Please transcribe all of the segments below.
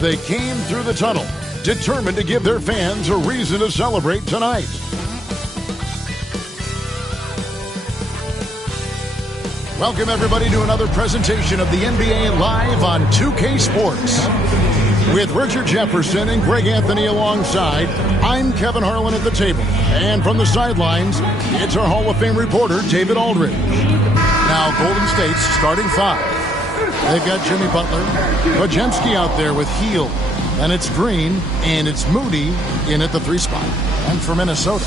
They came through the tunnel, determined to give their fans a reason to celebrate tonight. Welcome, everybody, to another presentation of the NBA Live on 2K Sports. With Richard Jefferson and Greg Anthony alongside, I'm Kevin Harlan at the table. And from the sidelines, it's our Hall of Fame reporter, David Aldridge. Now, Golden State's starting five. They've got Jimmy Butler, Podziemski out there with Heel, and it's Green, and it's Moody in at the 3 spot. And for Minnesota,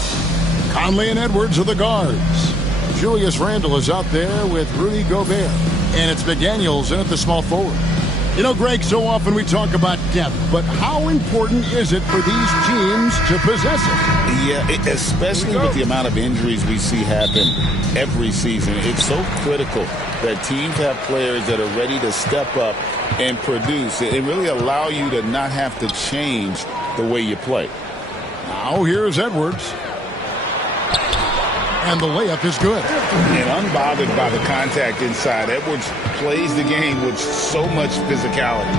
Conley and Edwards are the guards. Julius Randle is out there with Rudy Gobert, and it's McDaniels in at the small forward. You know, Greg, so often we talk about depth, but how important is it for these teams to possess it? Yeah, especially with the amount of injuries we see happen every season. It's so critical that teams have players that are ready to step up and produce. It really allow you to not have to change the way you play. Now here's Edwards. And the layup is good. And unbothered by the contact inside, Edwards plays the game with so much physicality.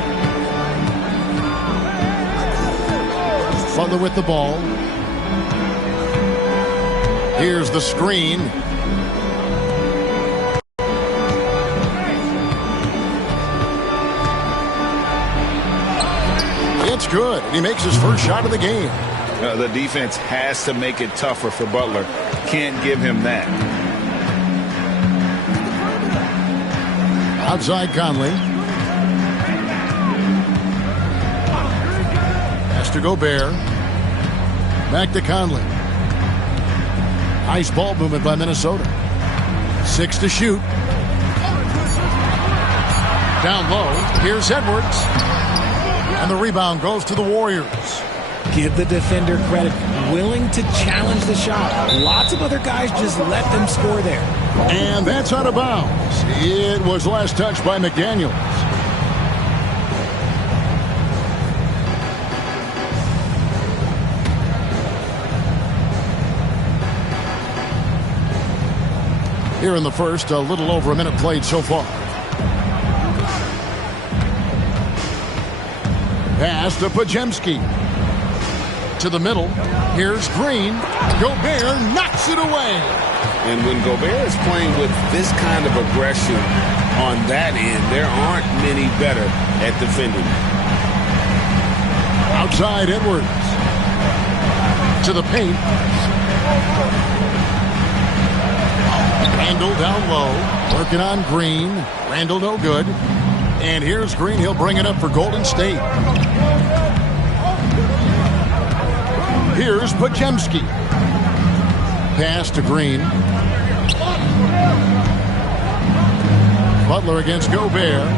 Butler with the ball. Here's the screen. It's good. He makes his first shot of the game. The defense has to make it tougher for Butler. Can't give him that. Outside Conley. Pass to Gobert. Back to Conley. Nice ball movement by Minnesota. 6 to shoot. Down low. Here's Edwards. And the rebound goes to the Warriors. Give the defender credit. Willing to challenge the shot. Lots of other guys just let them score there. And that's out of bounds. It was last touched by McDaniels. Here in the first, a little over a minute played so far. Pass to Podziemski. To the middle. Here's Green. Gobert knocks it away. And when Gobert is playing with this kind of aggression on that end, there aren't many better at defending. Outside Edwards. To the paint. Randle down low. Working on Green. Randle no good. And here's Green. He'll bring it up for Golden State. Here's Podziemski. Pass to Green. Butler against Gobert.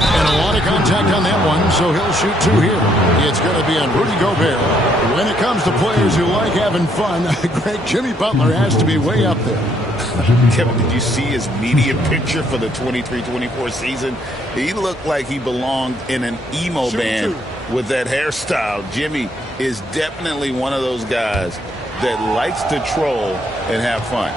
And a lot of contact on that one, so he'll shoot 2 here. It's going to be on Rudy Gobert. When it comes to players who like having fun, Greg, Jimmy Butler has to be way up there. Kevin, did you see his media picture for the 23-24 season? He looked like he belonged in an emo band with that hairstyle. Jimmy is definitely one of those guys that likes to troll and have fun.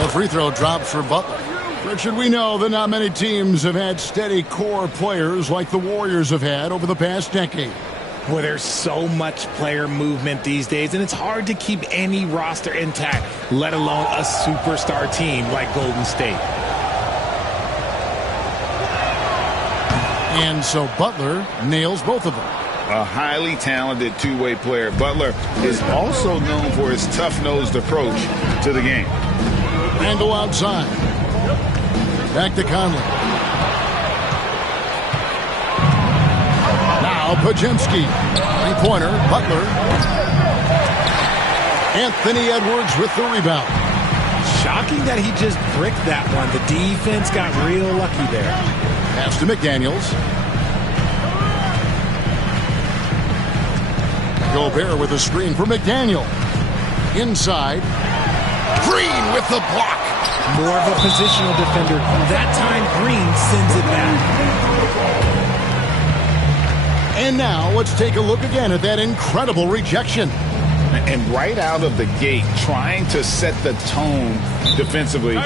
The free throw drops for Butler. Richard, we know that not many teams have had steady core players like the Warriors have had over the past decade. Well, there's so much player movement these days, and it's hard to keep any roster intact, let alone a superstar team like Golden State. And so Butler nails both of them. A highly talented two-way player. Butler is also known for his tough-nosed approach to the game. Randle outside. Back to Conley. Now Podziemski. Three-pointer. Butler. Anthony Edwards with the rebound. Shocking that he just bricked that one. The defense got real lucky there. Pass to McDaniels. Gobert with a screen for McDaniel. Inside. Green with the block. More of a positional defender. That time Green sends it back. And now let's take a look again at that incredible rejection. And right out of the gate, trying to set the tone defensively, you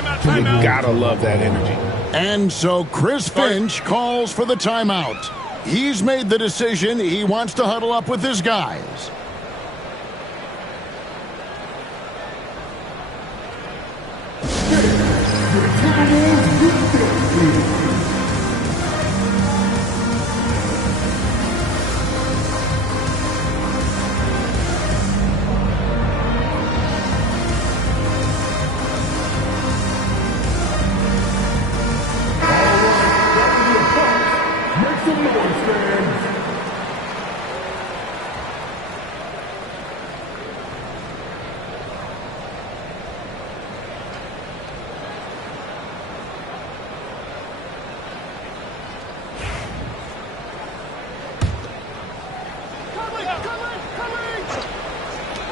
gotta love that energy. And so Chris Finch calls for the timeout. He's made the decision. He wants to huddle up with his guys.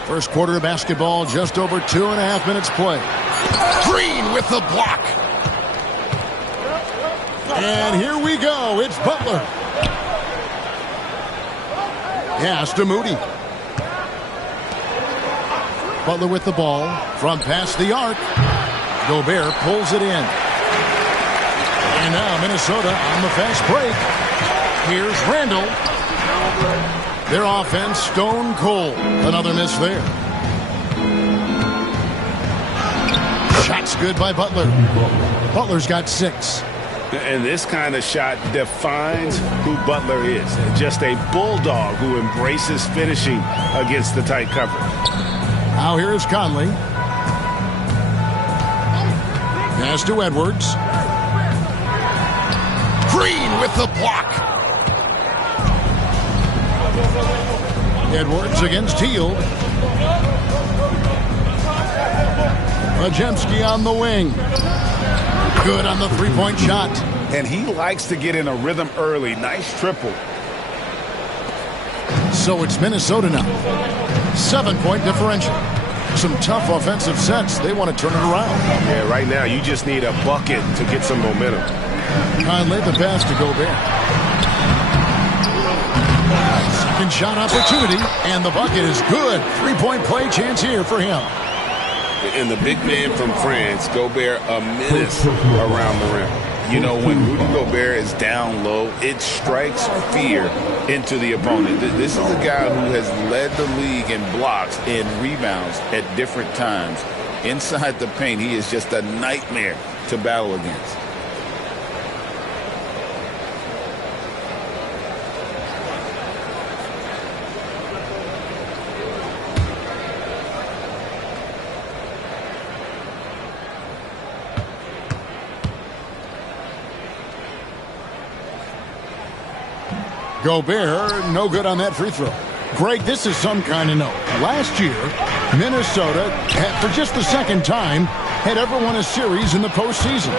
First quarter of basketball, just over 2.5 minutes play. Green with the block. And here we go. It's Butler. Pass to Moody. Butler with the ball from past the arc. Gobert pulls it in. And now Minnesota on the fast break. Here's Randall. Their offense stone cold. Another miss there. Shot's good by Butler. Butler's got 6. And this kind of shot defines who Butler is. Just a bulldog who embraces finishing against the tight cover. Now here's Conley. Pass to Edwards. Green with the block. Edwards against Hield. Majemski on the wing. Good on the three-point shot. And he likes to get in a rhythm early. Nice triple. So it's Minnesota now. 7-point differential. Some tough offensive sets. They want to turn it around. Yeah, right now you just need a bucket to get some momentum. Conley the pass to Gobert. Second shot opportunity, and the bucket is good. 3-point play chance here for him. And the big man from France, Gobert, a menace around the rim. You know, when Rudy Gobert is down low, it strikes fear into the opponent. This is a guy who has led the league in blocks and rebounds at different times. Inside the paint, he is just a nightmare to battle against. Gobert, no good on that free throw. Greg, this is some kind of note. Last year, Minnesota, for just the second time, had ever won a series in the postseason.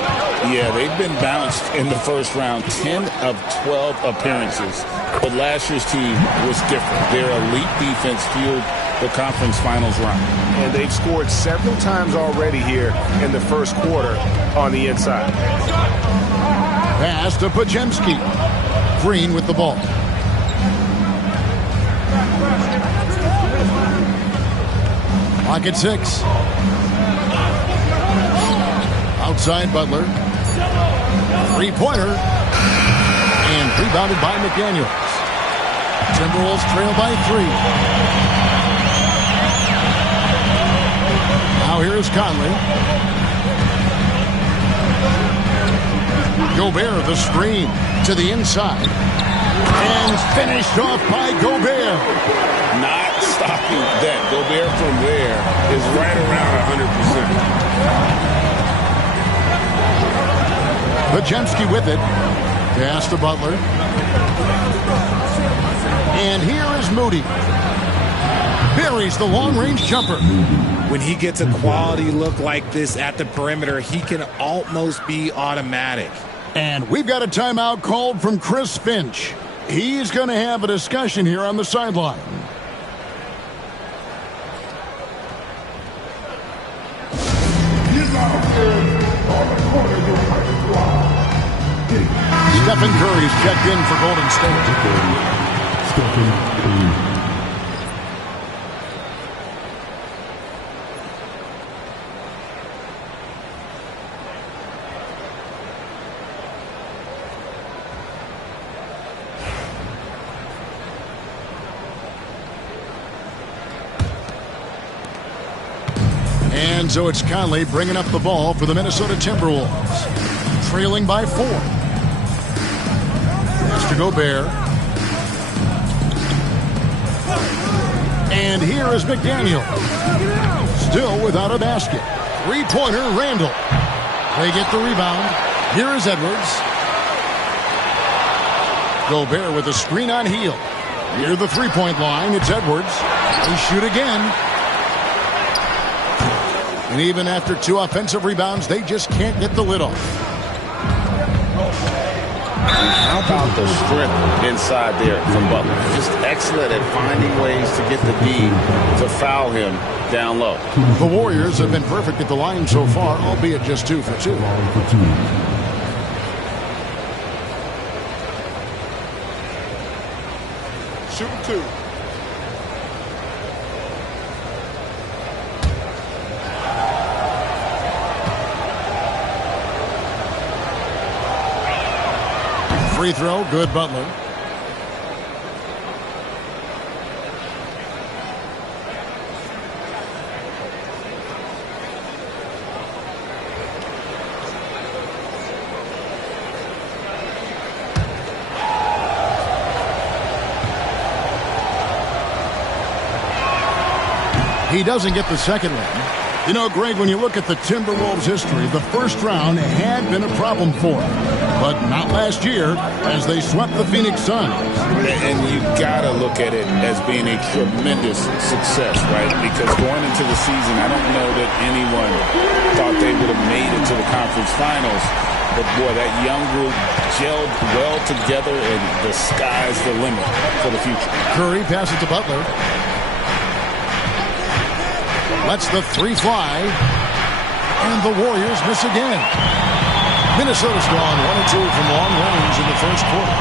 Yeah, they've been bounced in the first round, 10 of 12 appearances. But last year's team was different. Their elite defense fueled the conference finals run. And they've scored several times already here in the first quarter on the inside. Pass to Majemski. Green with the ball. Clock at 6. Outside Butler. Three-pointer. And rebounded by McDaniels. Timberwolves trail by 3. Now here's Conley. Gobert the screen to the inside. And finished off by Gobert. Not stopping that. Gobert from there is right around 100%. Majemski with it. Pass to Butler. And here is Moody. Buries the long-range jumper. When he gets a quality look like this at the perimeter, he can almost be automatic. And we've got a timeout called from Chris Finch. He's going to have a discussion here on the sideline. Stephen Curry's checked in for Golden State. And so it's Conley bringing up the ball for the Minnesota Timberwolves. Trailing by 4. Mr. Gobert. And here is McDaniel. Still without a basket. Three-pointer, Randall. They get the rebound. Here is Edwards. Gobert with a screen on heel. Near the three-point line, it's Edwards. They shoot again. And even after 2 offensive rebounds, they just can't get the lid off. How about the strength inside there from Butler? Just excellent at finding ways to get the D to foul him down low. The Warriors have been perfect at the line so far, albeit just 2 for 2. Shooting 2. Free throw, good Butler. He doesn't get the second one. You know, Greg, when you look at the Timberwolves' history, the first round had been a problem for them. But not last year, as they swept the Phoenix Suns. And you got to look at it as being a tremendous success, right? Because going into the season, I don't know that anyone thought they would have made it to the conference finals. But, boy, that young group gelled well together, and the sky's the limit for the future. Curry passes to Butler. Lets the 3 fly. And the Warriors miss again. Minnesota's gone 1-2 from long range in the first quarter.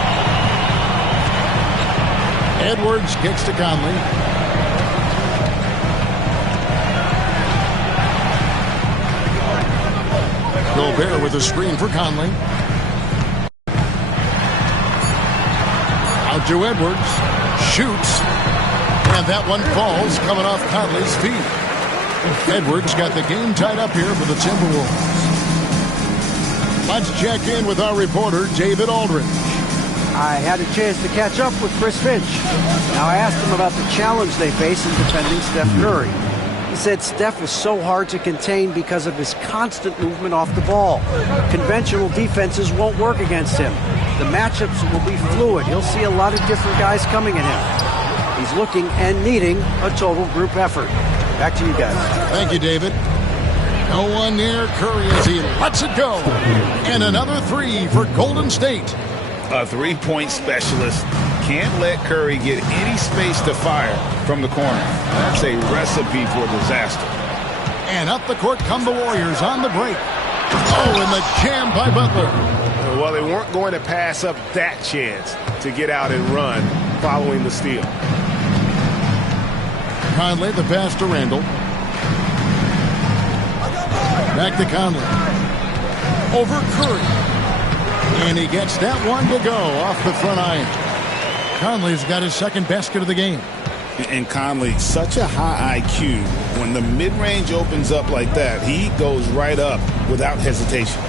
Edwards kicks to Conley. Gobert with a screen for Conley. Out to Edwards. Shoots. And that one falls coming off Conley's feet. Edwards got the game tied up here for the Timberwolves. Let's check in with our reporter, David Aldridge. I had a chance to catch up with Chris Finch. Now, I asked him about the challenge they face in defending Steph Curry. He said Steph is so hard to contain because of his constant movement off the ball. Conventional defenses won't work against him. The matchups will be fluid. He'll see a lot of different guys coming at him. He's looking and needing a total group effort. Back to you guys. Thank you, David. No one near Curry as he lets it go. And another 3 for Golden State. A three-point specialist can't let Curry get any space to fire from the corner. That's a recipe for disaster. And up the court come the Warriors on the break. Oh, and the jam by Butler. Well, they weren't going to pass up that chance to get out and run following the steal. Conley, the pass to Randall. Back to Conley. Over Curry. And he gets that one to go off the front iron. Conley's got his second basket of the game. And Conley, such a high IQ. When the mid-range opens up like that, he goes right up without hesitation.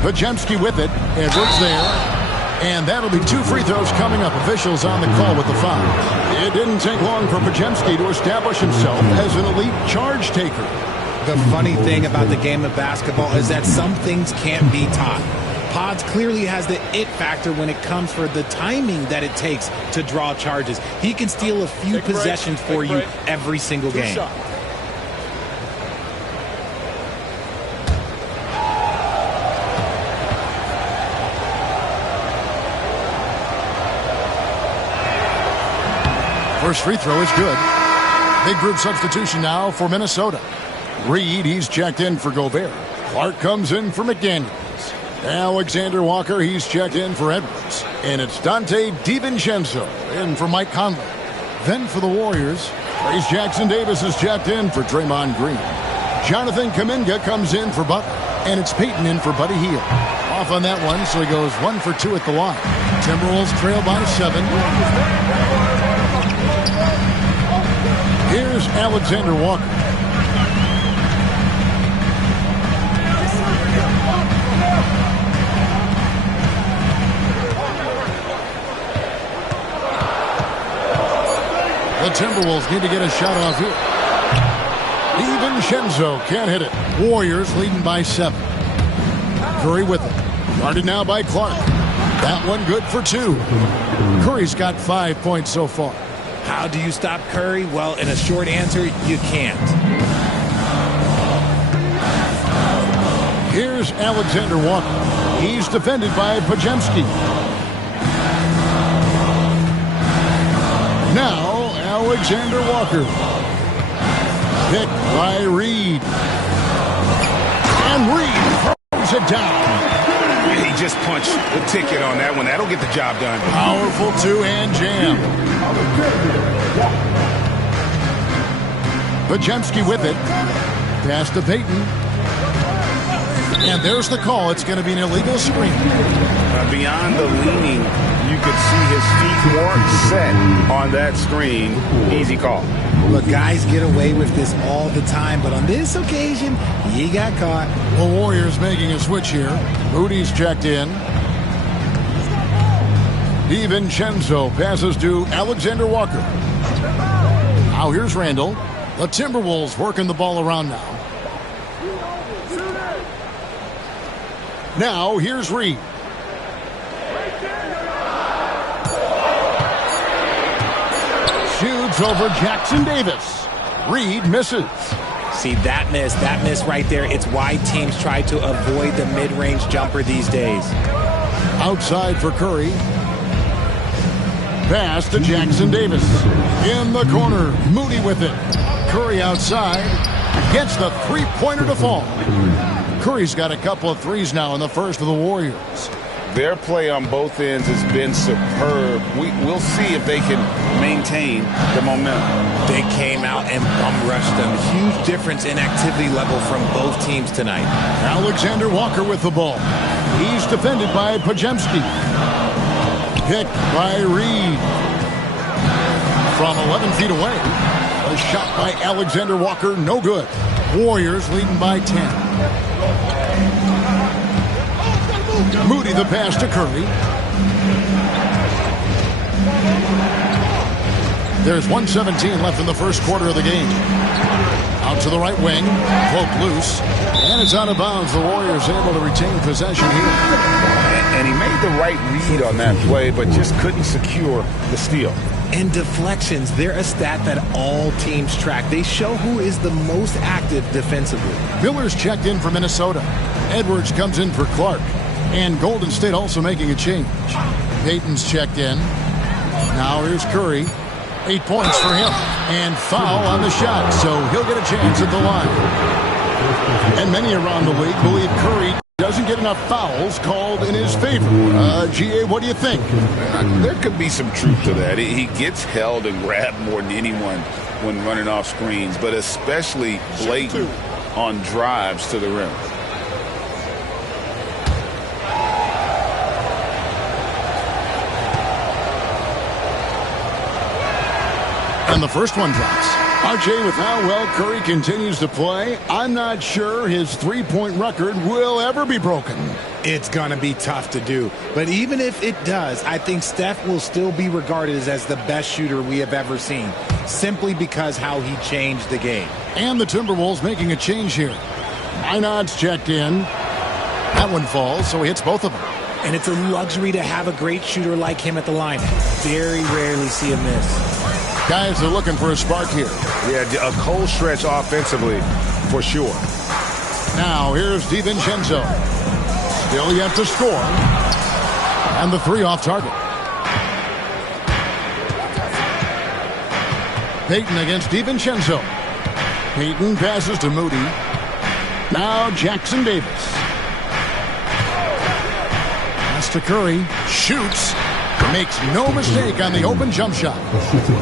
Podziemski with it. Edwards there. And that'll be 2 free throws coming up. Officials on the call with the foul. It didn't take long for Podziemski to establish himself as an elite charge taker. The funny thing about the game of basketball is that some things can't be taught. Pods clearly has the it factor when it comes for the timing that it takes to draw charges. He can steal a few possessions for you every single game. First free throw is good. Big group substitution now for Minnesota. Reed, he's checked in for Gobert. Clark comes in for McDaniels. Alexander Walker, he's checked in for Edwards. And it's Dante DiVincenzo in for Mike Conley. Then for the Warriors, Trace Jackson-Davis is checked in for Draymond Green. Jonathan Kuminga comes in for Butler. And it's Peyton in for Buddy Hield. Off on that one, so he goes 1 for 2 at the line. Timberwolves trail by 7. Here's Alexander Walker. The Timberwolves need to get a shot off here. DiVincenzo can't hit it. Warriors leading by 7. Curry with it. Guarded now by Clark. That one good for 2. Curry's got 5 points so far. How do you stop Curry? Well, in a short answer, you can't. Here's Alexander Walker. He's defended by Pajemski. Now, Alexander Walker. Picked by Reed. And Reed throws it down. He just punched the ticket on that one. That'll get the job done. Powerful two-hand jam. Pajemski with it. Pass to Payton. And there's the call. It's going to be an illegal screen. Beyond the leaning, you could see his feet weren't set on that screen. Easy call. Look, guys get away with this all the time, but on this occasion, he got caught. The Warriors making a switch here. Moody's checked in. DiVincenzo passes to Alexander Walker. Now here's Randall. The Timberwolves working the ball around now. Now here's Reed. Shoots over Jackson Davis. Reed misses. See, that miss right there, it's why teams try to avoid the mid-range jumper these days. Outside for Curry. Pass to Jackson Davis. In the corner, Moody with it. Curry outside. Gets the three-pointer to fall. Curry's got a couple of threes now in the first of the Warriors. Their play on both ends has been superb. We'll see if they can maintain the momentum. They came out and bum-rushed them. Huge difference in activity level from both teams tonight. Alexander Walker with the ball. He's defended by Pajemski. Picked by Reed. From 11 feet away. A shot by Alexander Walker, no good. Warriors leading by 10. Moody the pass to Curry. There's 1:17 left in the first quarter of the game. Out to the right wing. Poked loose. And it's out of bounds. The Warriors able to retain possession here. And he made the right read on that play, but just couldn't secure the steal. And deflections, they're a stat that all teams track. They show who is the most active defensively. Miller's checked in for Minnesota. Edwards comes in for Clark. And Golden State also making a change. Payton's checked in. Now here's Curry. 8 points for him. And foul on the shot, so he'll get a chance at the line. And many around the league believe Curry doesn't get enough fouls called in his favor. GA, what do you think? There could be some truth to that. He gets held and grabbed more than anyone when running off screens, but especially blatant on drives to the rim. And the first one drops. RJ, with how well Curry continues to play, I'm not sure his three-point record will ever be broken. It's going to be tough to do. But even if it does, I think Steph will still be regarded as the best shooter we have ever seen, simply because how he changed the game. And the Timberwolves making a change here. Minot's checked in. That one falls, so he hits both of them. And it's a luxury to have a great shooter like him at the line. Very rarely see a miss. Guys are looking for a spark here. Yeah, a cold stretch offensively, for sure. Now, here's DiVincenzo. Still yet to score. And the three off target. Payton against DiVincenzo. Payton passes to Moody. Now Jackson Davis. Pass to Curry. Shoots. Makes no mistake on the open jump shot.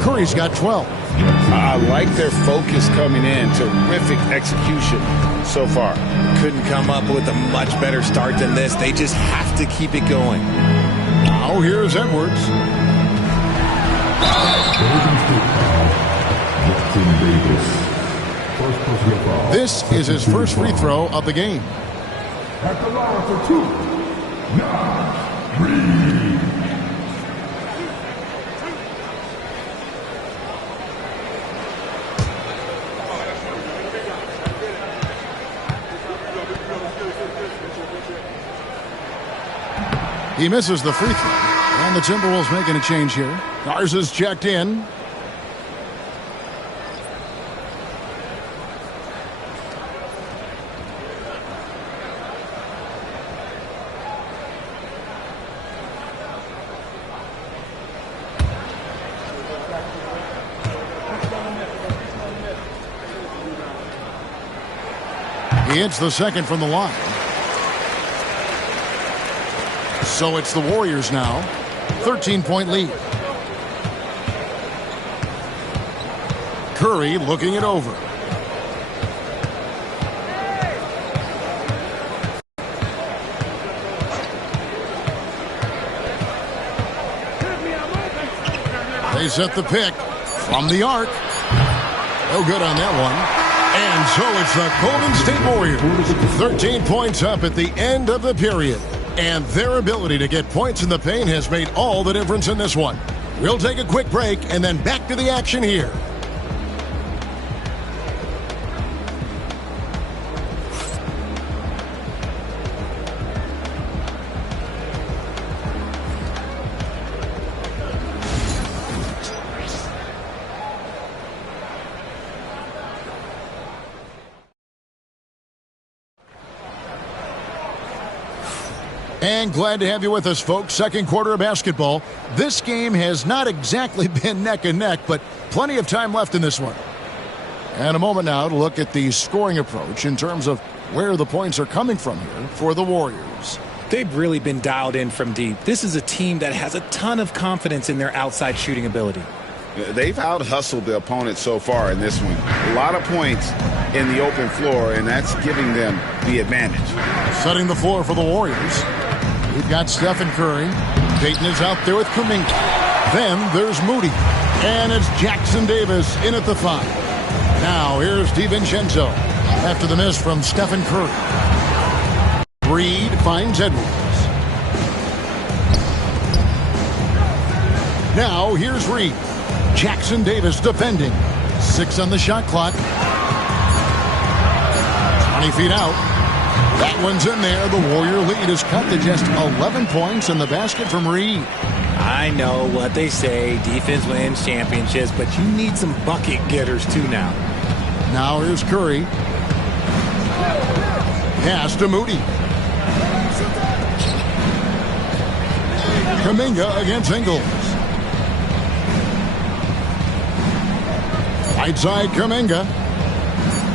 Curry's got 12. I like their focus coming in. Terrific execution so far. Couldn't come up with a much better start than this. They just have to keep it going. Now here's Edwards. This is his first free throw of the game. At the line for two, Reed. He misses the free throw, and the Timberwolves making a change here. Garza's checked in. He hits the second from the line. So it's the Warriors now. 13-point lead. Curry looking it over. They set the pick from the arc. No good on that one. And so it's the Golden State Warriors. 13 points up at the end of the period. And their ability to get points in the paint has made all the difference in this one. We'll take a quick break and then back to the action here. And glad to have you with us, folks. Second quarter of basketball. This game has not exactly been neck and neck, but plenty of time left in this one. And a moment now to look at the scoring approach in terms of where the points are coming from here for the Warriors. They've really been dialed in from deep. This is a team that has a ton of confidence in their outside shooting ability. They've out-hustled the opponent so far in this one. A lot of points in the open floor, and that's giving them the advantage. Setting the floor for the Warriors. We've got Stephen Curry. Payton is out there with Kuminga. Then there's Moody. And it's Jackson Davis in at the 5. Now here's DiVincenzo after the miss from Stephen Curry. Reed finds Edwards. Now here's Reed. Jackson Davis defending. 6 on the shot clock. 20 feet out. That one's in there. The Warrior lead is cut to just 11 points in the basket from Reed. I know what they say, defense wins championships, but you need some bucket getters too now. Now here's Curry. Pass to Moody. Kuminga against Ingles. Right side Kuminga.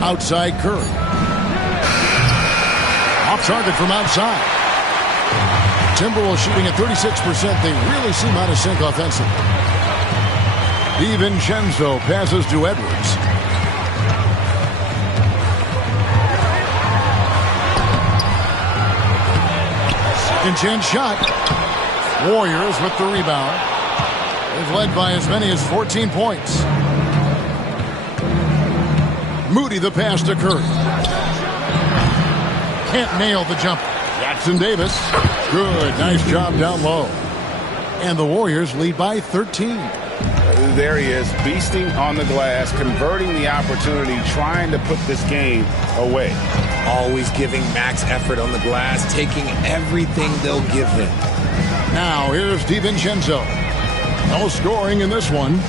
Outside Curry. Off target from outside. Timberwolves shooting at 36%. They really seem out of sync offensively. DiVincenzo passes to Edwards. Second chance shot. Warriors with the rebound. They've led by as many as 14 points. Moody the pass to Curry. Can't nail the jumper. Jackson Davis. Good. Nice job down low. And the Warriors lead by 13. There he is, beasting on the glass, converting the opportunity, trying to put this game away. Always giving max effort on the glass, taking everything they'll give him. Now here's DiVincenzo. No scoring in this one.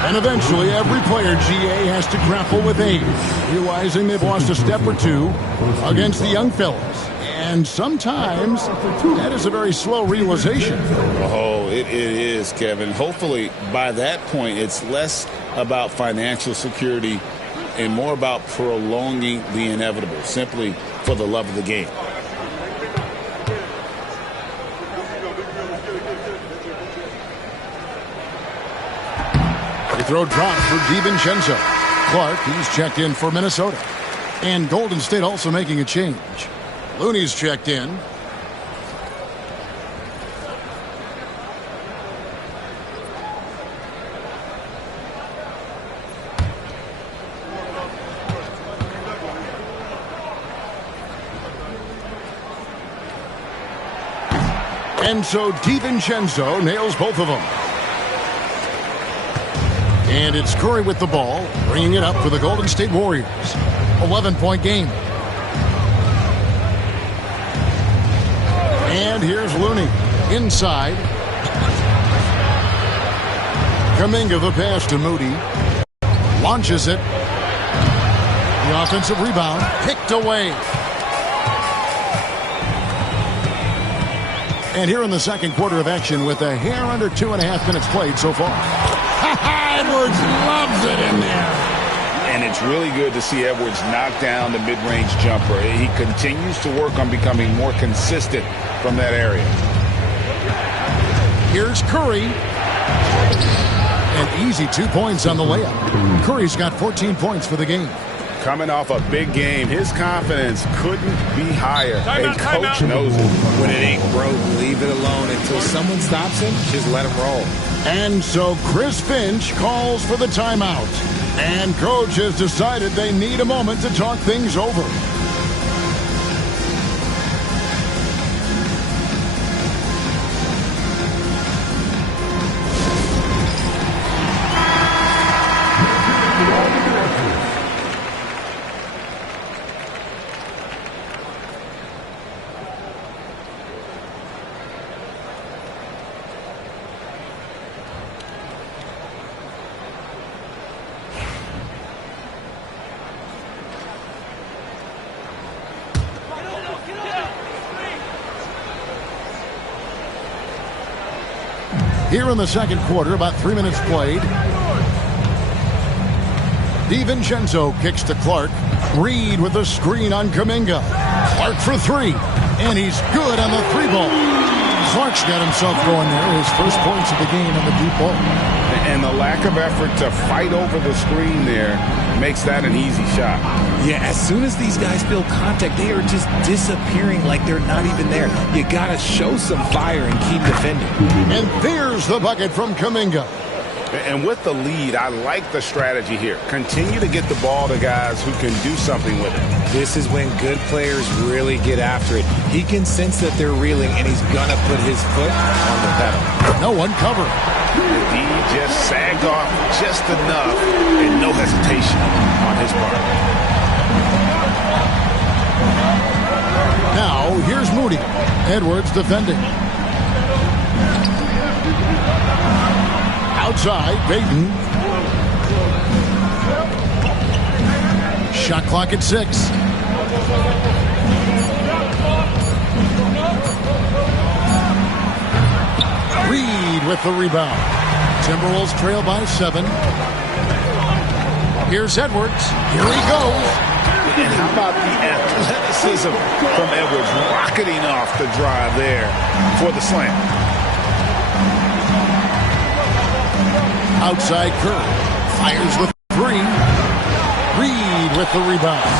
And eventually, every player, GA, has to grapple with age, realizing they've lost a step or two against the young fellas. And sometimes, that is a very slow realization. Oh, it is, Kevin. Hopefully, by that point, it's less about financial security and more about prolonging the inevitable, simply for the love of the game. Throw drop for DiVincenzo. Clark, he's checked in for Minnesota. And Golden State also making a change. Looney's checked in. And so DiVincenzo nails both of them. And it's Curry with the ball, bringing it up for the Golden State Warriors. 11-point game. And here's Looney inside. Kuminga the pass to Moody. Launches it. The offensive rebound picked away. And here in the second quarter of action with a hair under 2.5 minutes played so far. Edwards loves it in there. And it's really good to see Edwards knock down the mid-range jumper. He continues to work on becoming more consistent from that area. Here's Curry. An easy 2 points on the layup. Curry's got 14 points for the game. Coming off a big game, his confidence couldn't be higher. And coach knows it. When it ain't broke, leave it alone until someone stops him. Just let him roll. And so Chris Finch calls for the timeout. And coach has decided they need a moment to talk things over. Here in the second quarter, about 3 minutes played. DiVincenzo kicks to Clark. Reed with a screen on Kuminga. Clark for three. And he's good on the three ball. Clark's got himself going there. His first points of the game on the deep ball. And the lack of effort to fight over the screen there makes that an easy shot. Yeah, as soon as these guys feel contact, they are just disappearing like they're not even there. You got to show some fire and keep defending. And there's the bucket from Kuminga. And with the lead, I like the strategy here. Continue to get the ball to guys who can do something with it. This is when good players really get after it. He can sense that they're reeling, and he's going to put his foot on the pedal. No one covered. He just sagged off just enough, and no hesitation on his part. Now, here's Moody. Edwards defending. Outside, Payton. Shot clock at 6. Reed with the rebound. Timberwolves trail by 7. Here's Edwards. Here he goes. And how about the athleticism from Edwards rocketing off the drive there for the slam. Outside Curry. Fires the 3. Reed with the rebound.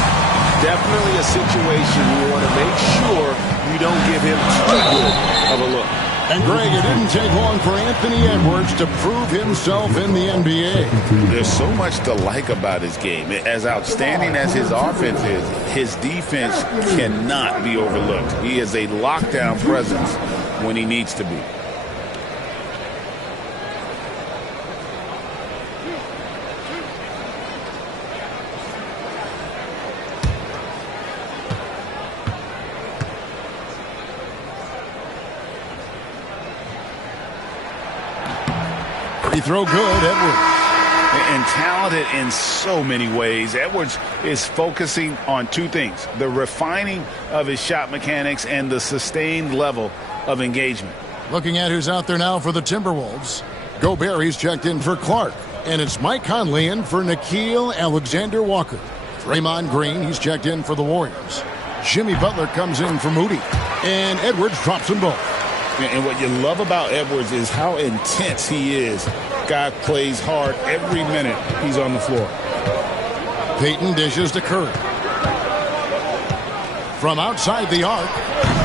Definitely a situation you want to make sure you don't give him too good of a look. And Greg, it didn't take long for Anthony Edwards to prove himself in the NBA. There's so much to like about his game. As outstanding as his offense is, his defense cannot be overlooked. He is a lockdown presence when he needs to be. Free throw good, Edwards. And talented in so many ways. Edwards is focusing on two things: the refining of his shot mechanics and the sustained level of engagement. Looking at who's out there now for the Timberwolves. Gobert's checked in for Clark. And it's Mike Conley in for Nickeil Alexander-Walker. Draymond Green, he's checked in for the Warriors. Jimmy Butler comes in for Moody. And Edwards drops them both. And what you love about Edwards is how intense he is. Guy plays hard every minute he's on the floor. Payton dishes to Curry. From outside the arc,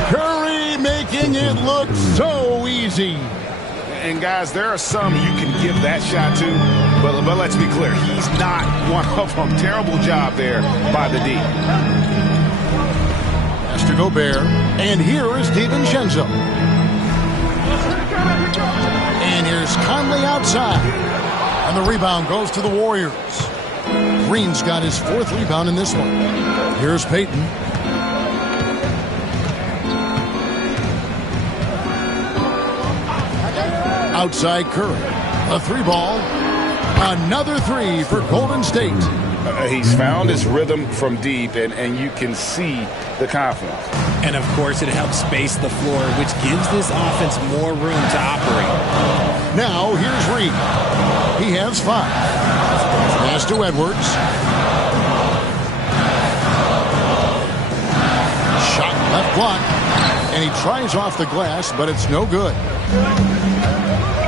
Curry making it look so easy. And guys, there are some you can give that shot to, but let's be clear, he's not one of them. Terrible job there by the D. Pass to Gobert, and here is DiVincenzo. And here's Conley outside. And the rebound goes to the Warriors. Green's got his 4th rebound in this one. Here's Payton. Outside Curry. A 3-ball. Another 3 for Golden State. He's found his rhythm from deep, and you can see the confidence. And, of course, it helps space the floor, which gives this offense more room to operate. Now, here's Reed. He has 5. Pass to Edwards. Shot left block. And he tries off the glass, but it's no good.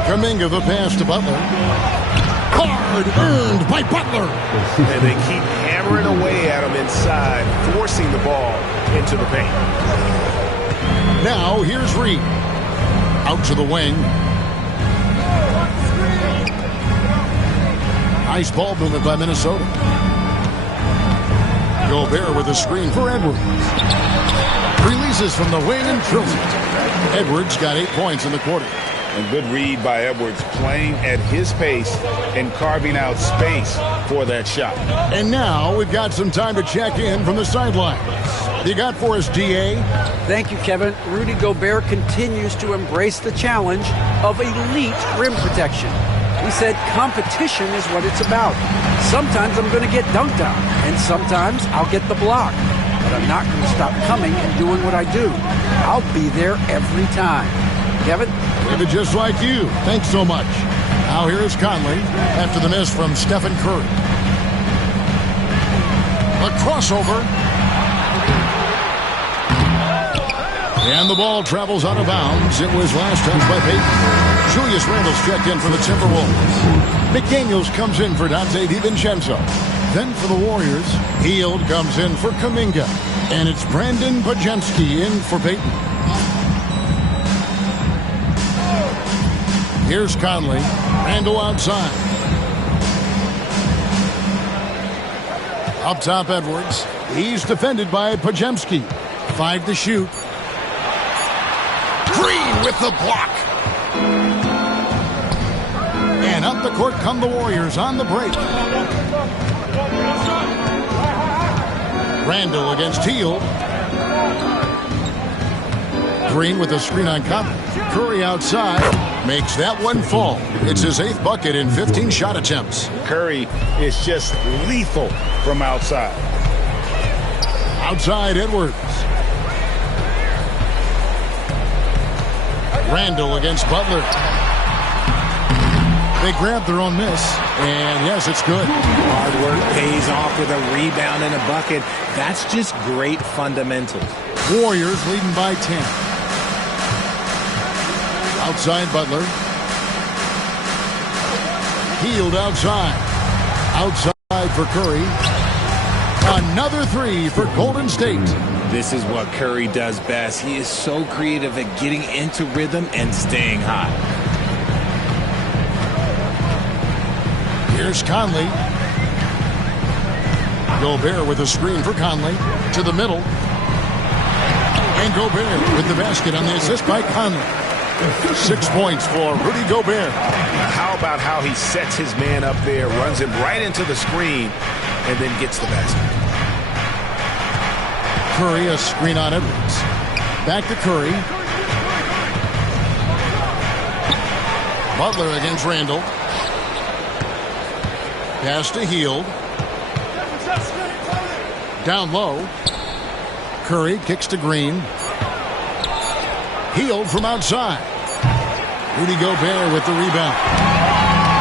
Kuminga the pass to Butler. Hard earned by Butler. And they keep hammering away at him inside, forcing the ball into the paint. Now here's Reed. Out to the wing. Nice ball movement by Minnesota. Gobert with a screen for Edwards. Releases from the wing and drills it. Edwards got 8 points in the quarter. And good read by Edwards, playing at his pace and carving out space for that shot. And now we've got some time to check in from the sidelines. You got for us, DA? Thank you, Kevin. Rudy Gobert continues to embrace the challenge of elite rim protection. He said competition is what it's about. Sometimes I'm going to get dunked on, and sometimes I'll get the block. But I'm not going to stop coming and doing what I do. I'll be there every time. Kevin? David, just like you. Thanks so much. Now here is Conley after the miss from Stephen Curry. A crossover. And the ball travels out of bounds. It was last touched by Payton. Julius Randle's checked in for the Timberwolves. McDaniels comes in for Dante DiVincenzo. Then for the Warriors, Hield comes in for Kuminga. And it's Brandon Podziemski in for Payton. Here's Conley. Randle outside. Up top, Edwards. He's defended by Podziemski. 5 to shoot. Green with the block. And up the court come the Warriors on the break. Randle against Hield. Green with a screen on Conley. Curry outside. Makes that one fall. It's his 8th bucket in 15 shot attempts. Curry is just lethal from outside. Outside, Edwards. Randle against Butler. They grab their own miss, and yes, it's good. Hard work pays off with a rebound and a bucket. That's just great fundamentals. Warriors leading by 10. Outside Butler. Hield outside. Outside for Curry. Another 3 for Golden State. This is what Curry does best. He is so creative at getting into rhythm and staying hot. Here's Conley. Gobert with a screen for Conley. To the middle. And Gobert with the basket on the assist by Conley. 6 points for Rudy Gobert. How about how he sets his man up there, runs him right into the screen, and then gets the basket. Curry, a screen on Edwards. Back to Curry. Butler against Randle. Pass to Hield. Down low. Curry kicks to Green. Hield from outside. Rudy Gobert with the rebound.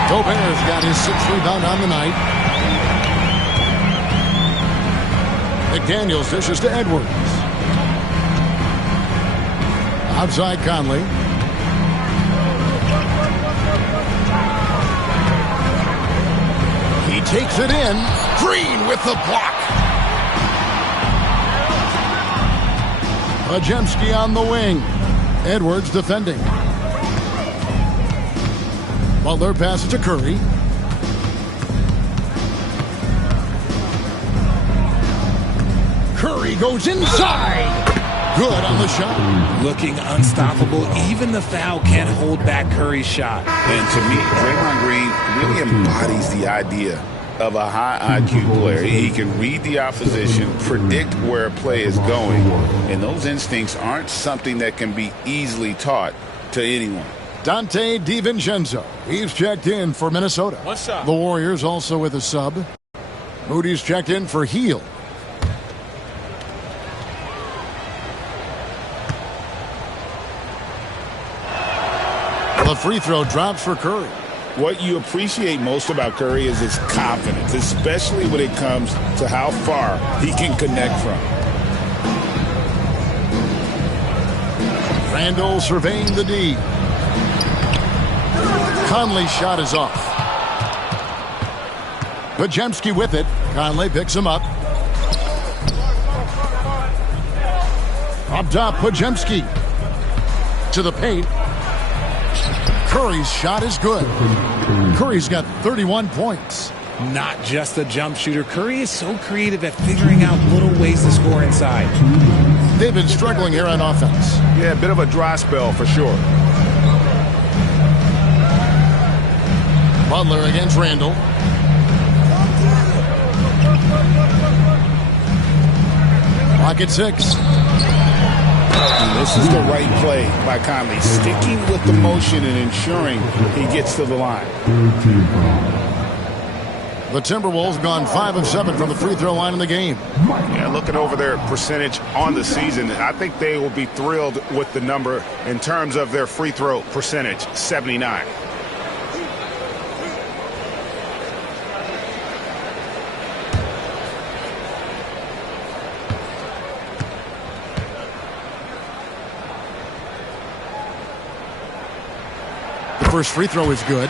Gobert's got his 6th rebound on the night. McDaniels dishes to Edwards. Outside Conley. He takes it in. Green with the block. Podziemski on the wing. Edwards defending. Butler passes to Curry. Curry goes inside. Good on the shot. Looking unstoppable. Even the foul can't hold back Curry's shot. And to me, Draymond Green really embodies the idea of a high IQ player. He can read the opposition, predict where a play is going, and those instincts aren't something that can be easily taught to anyone. Dante DiVincenzo. He's checked in for Minnesota. The Warriors also with a sub. Moody's checked in for Heel. The free throw drops for Curry. What you appreciate most about Curry is his confidence, especially when it comes to how far he can connect from. Randall surveying the D. Conley's shot is off. Podziemski with it. Conley picks him up. Up top, Podziemski. To the paint. Curry's shot is good. Curry's got 31 points. Not just a jump shooter. Curry is so creative at figuring out little ways to score inside. They've been struggling here on offense. Yeah, a bit of a dry spell for sure. Butler against Randall. Clock at 6. This is the right play by Conley, sticking with the motion and ensuring he gets to the line. The Timberwolves gone 5 of 7 from the free throw line in the game. Yeah, looking over their percentage on the season, I think they will be thrilled with the number in terms of their free throw percentage, 79. The first free throw is good.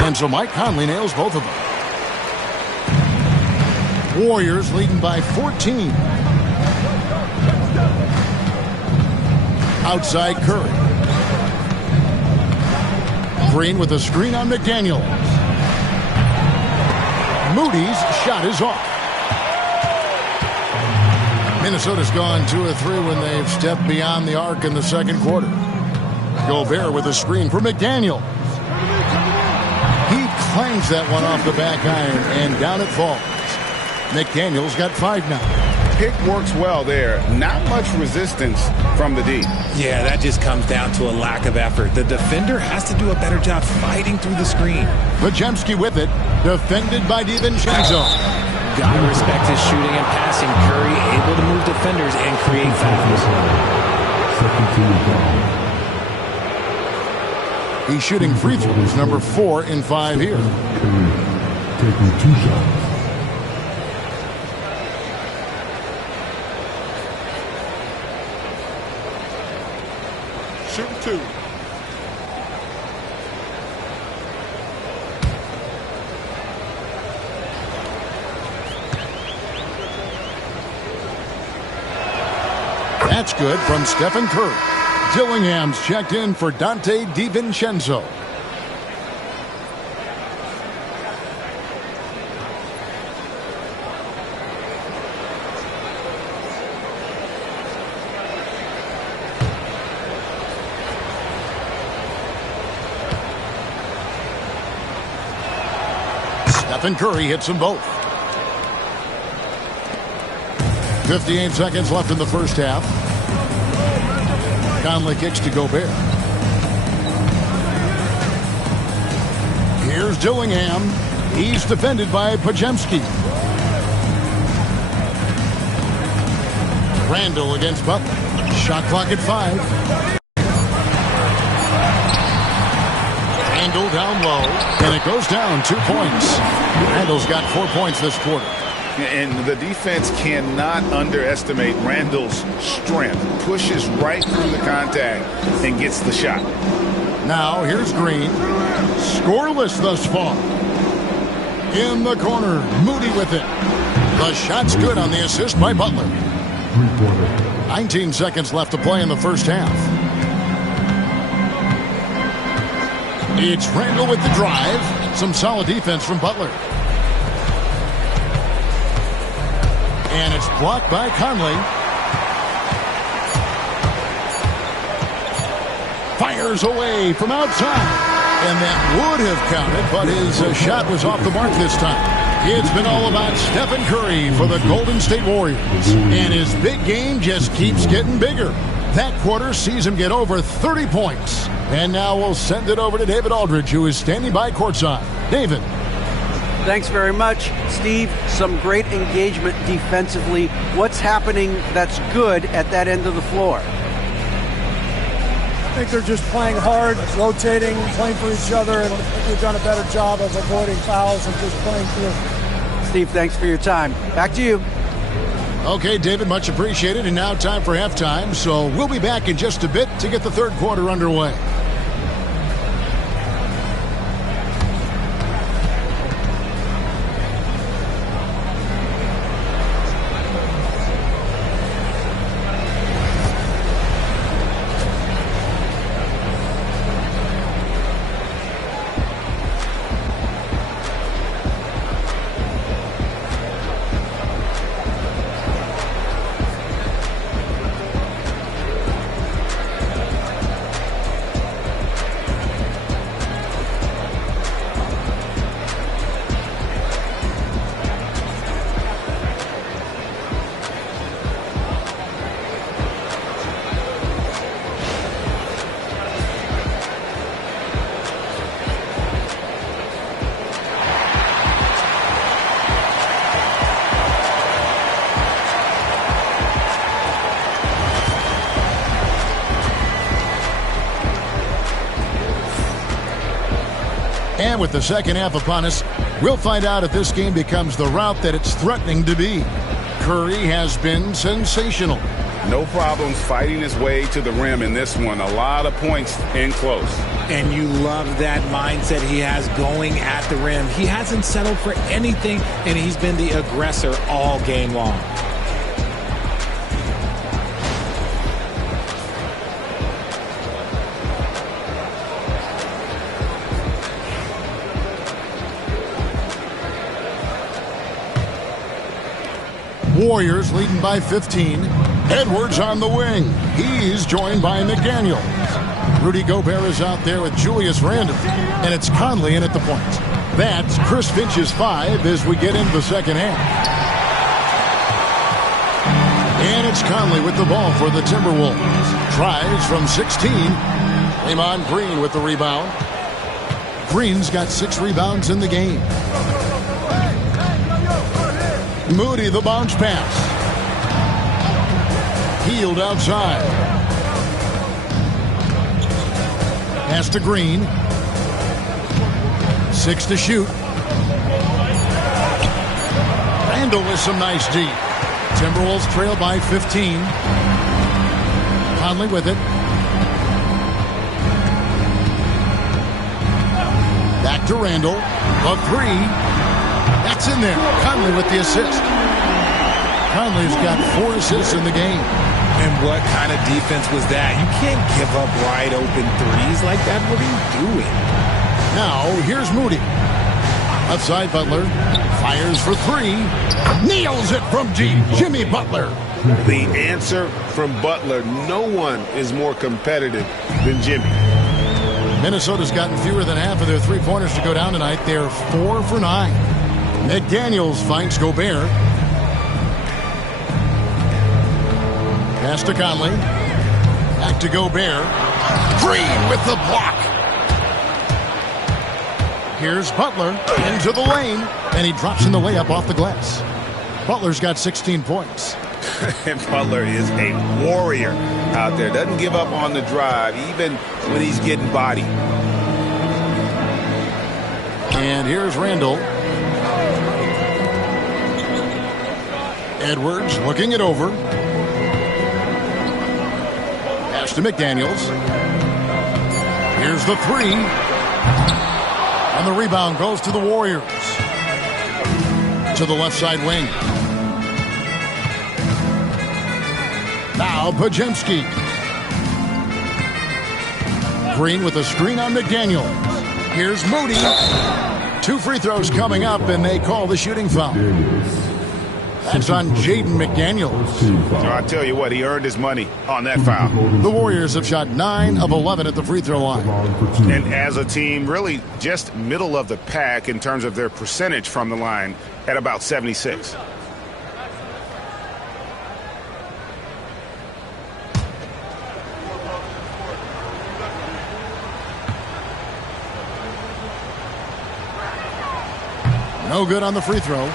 And so Mike Conley nails both of them. Warriors leading by 14. Outside Curry. Green with a screen on McDaniels. Moody's shot is off. Minnesota's gone 2 of 3 when they've stepped beyond the arc in the second quarter. Gobert with a screen for McDaniels. He clangs that one off the back iron, and down it falls. McDaniels got 5 now. Pick works well there. Not much resistance from the D. Yeah, that just comes down to a lack of effort. The defender has to do a better job fighting through the screen. Podziemski with it, defended by DiVincenzo. Gotta respect his shooting and passing. Curry able to move defenders and create fouls. He's shooting free throws, number 4 in 5 here. Taking 2 shots. Shoot 2. That's good from Stephen Curry. Dillingham's checked in for Dante DiVincenzo. Stephen Curry hits them both. 58 seconds left in the first half. Conley kicks to Gobert. Here's Dillingham. He's defended by Podziemski. Randall against Butler. Shot clock at 5. Randall down low, and it goes down 2 points. Randall's got 4 points this quarter. And the defense cannot underestimate Randall's strength. Pushes right through the contact and gets the shot. Now here's Green. Scoreless thus far. In the corner, Moody with it. The shot's good on the assist by Butler. 19 seconds left to play in the first half. It's Randall with the drive. Some solid defense from Butler. And it's blocked by Conley. Fires away from outside. And that would have counted, but his shot was off the mark this time. It's been all about Stephen Curry for the Golden State Warriors. And his big game just keeps getting bigger. That quarter sees him get over 30 points. And now we'll send it over to David Aldridge, who is standing by courtside. David. Thanks very much, Steve. Some great engagement defensively. What's happening that's good at that end of the floor? I think they're just playing hard, rotating, playing for each other, and I think we've done a better job of avoiding fouls and just playing through. Steve, thanks for your time. Back to you. Okay, David, much appreciated. And now time for halftime. So we'll be back in just a bit to get the third quarter underway. And with the second half upon us, we'll find out if this game becomes the route that it's threatening to be. Curry has been sensational. No problems fighting his way to the rim in this one. A lot of points in close. And you love that mindset he has going at the rim. He hasn't settled for anything, and he's been the aggressor all game long. Warriors leading by 15. Edwards on the wing. He's joined by McDaniels. Rudy Gobert is out there with Julius Randle. And it's Conley in at the point. That's Chris Finch's 5 as we get into the second half. And it's Conley with the ball for the Timberwolves. Tries from 16. Draymond Green with the rebound. Green's got 6 rebounds in the game. Moody, the bounce pass. Healed outside. Pass to Green. 6 to shoot. Randall with some nice D. Timberwolves trail by 15. Conley with it. Back to Randall. The 3. That's in there. Conley with the assist. Conley's got 4 assists in the game. And what kind of defense was that? You can't give up wide open threes like that. What are you doing? Now, here's Moody. Outside Butler. Fires for 3. Nails it from deep. Jimmy Butler. The answer from Butler. No one is more competitive than Jimmy. Minnesota's gotten fewer than half of their three-pointers to go down tonight. They're 4 for 9. McDaniels finds Gobert. Pass to Conley. Back to Gobert. Green with the block. Here's Butler into the lane, and he drops in the layup off the glass. Butler's got 16 points. And Butler is a warrior out there. Doesn't give up on the drive, even when he's getting bodied. And here's Randall. Edwards looking it over. Pass to McDaniels. Here's the 3. And the rebound goes to the Warriors. to the left side wing. Now Pajemski. Green with a screen on McDaniel. Here's Moody. 2 free throws coming up, and they call the shooting foul. That's on Jaden McDaniels. So I tell you what, he earned his money on that foul. The Warriors have shot 9 of 11 at the free throw line. And as a team, really just middle of the pack in terms of their percentage from the line at about 76. No good on the free throw.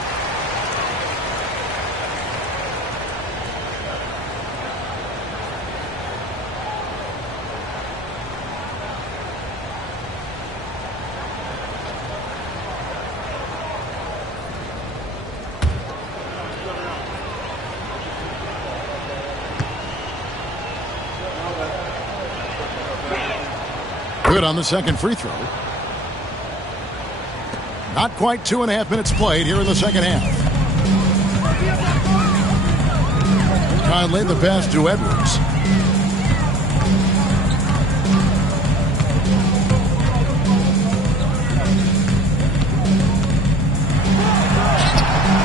Good on the second free throw. Not quite 2.5 minutes played here in the second half. Conley the pass to Edwards.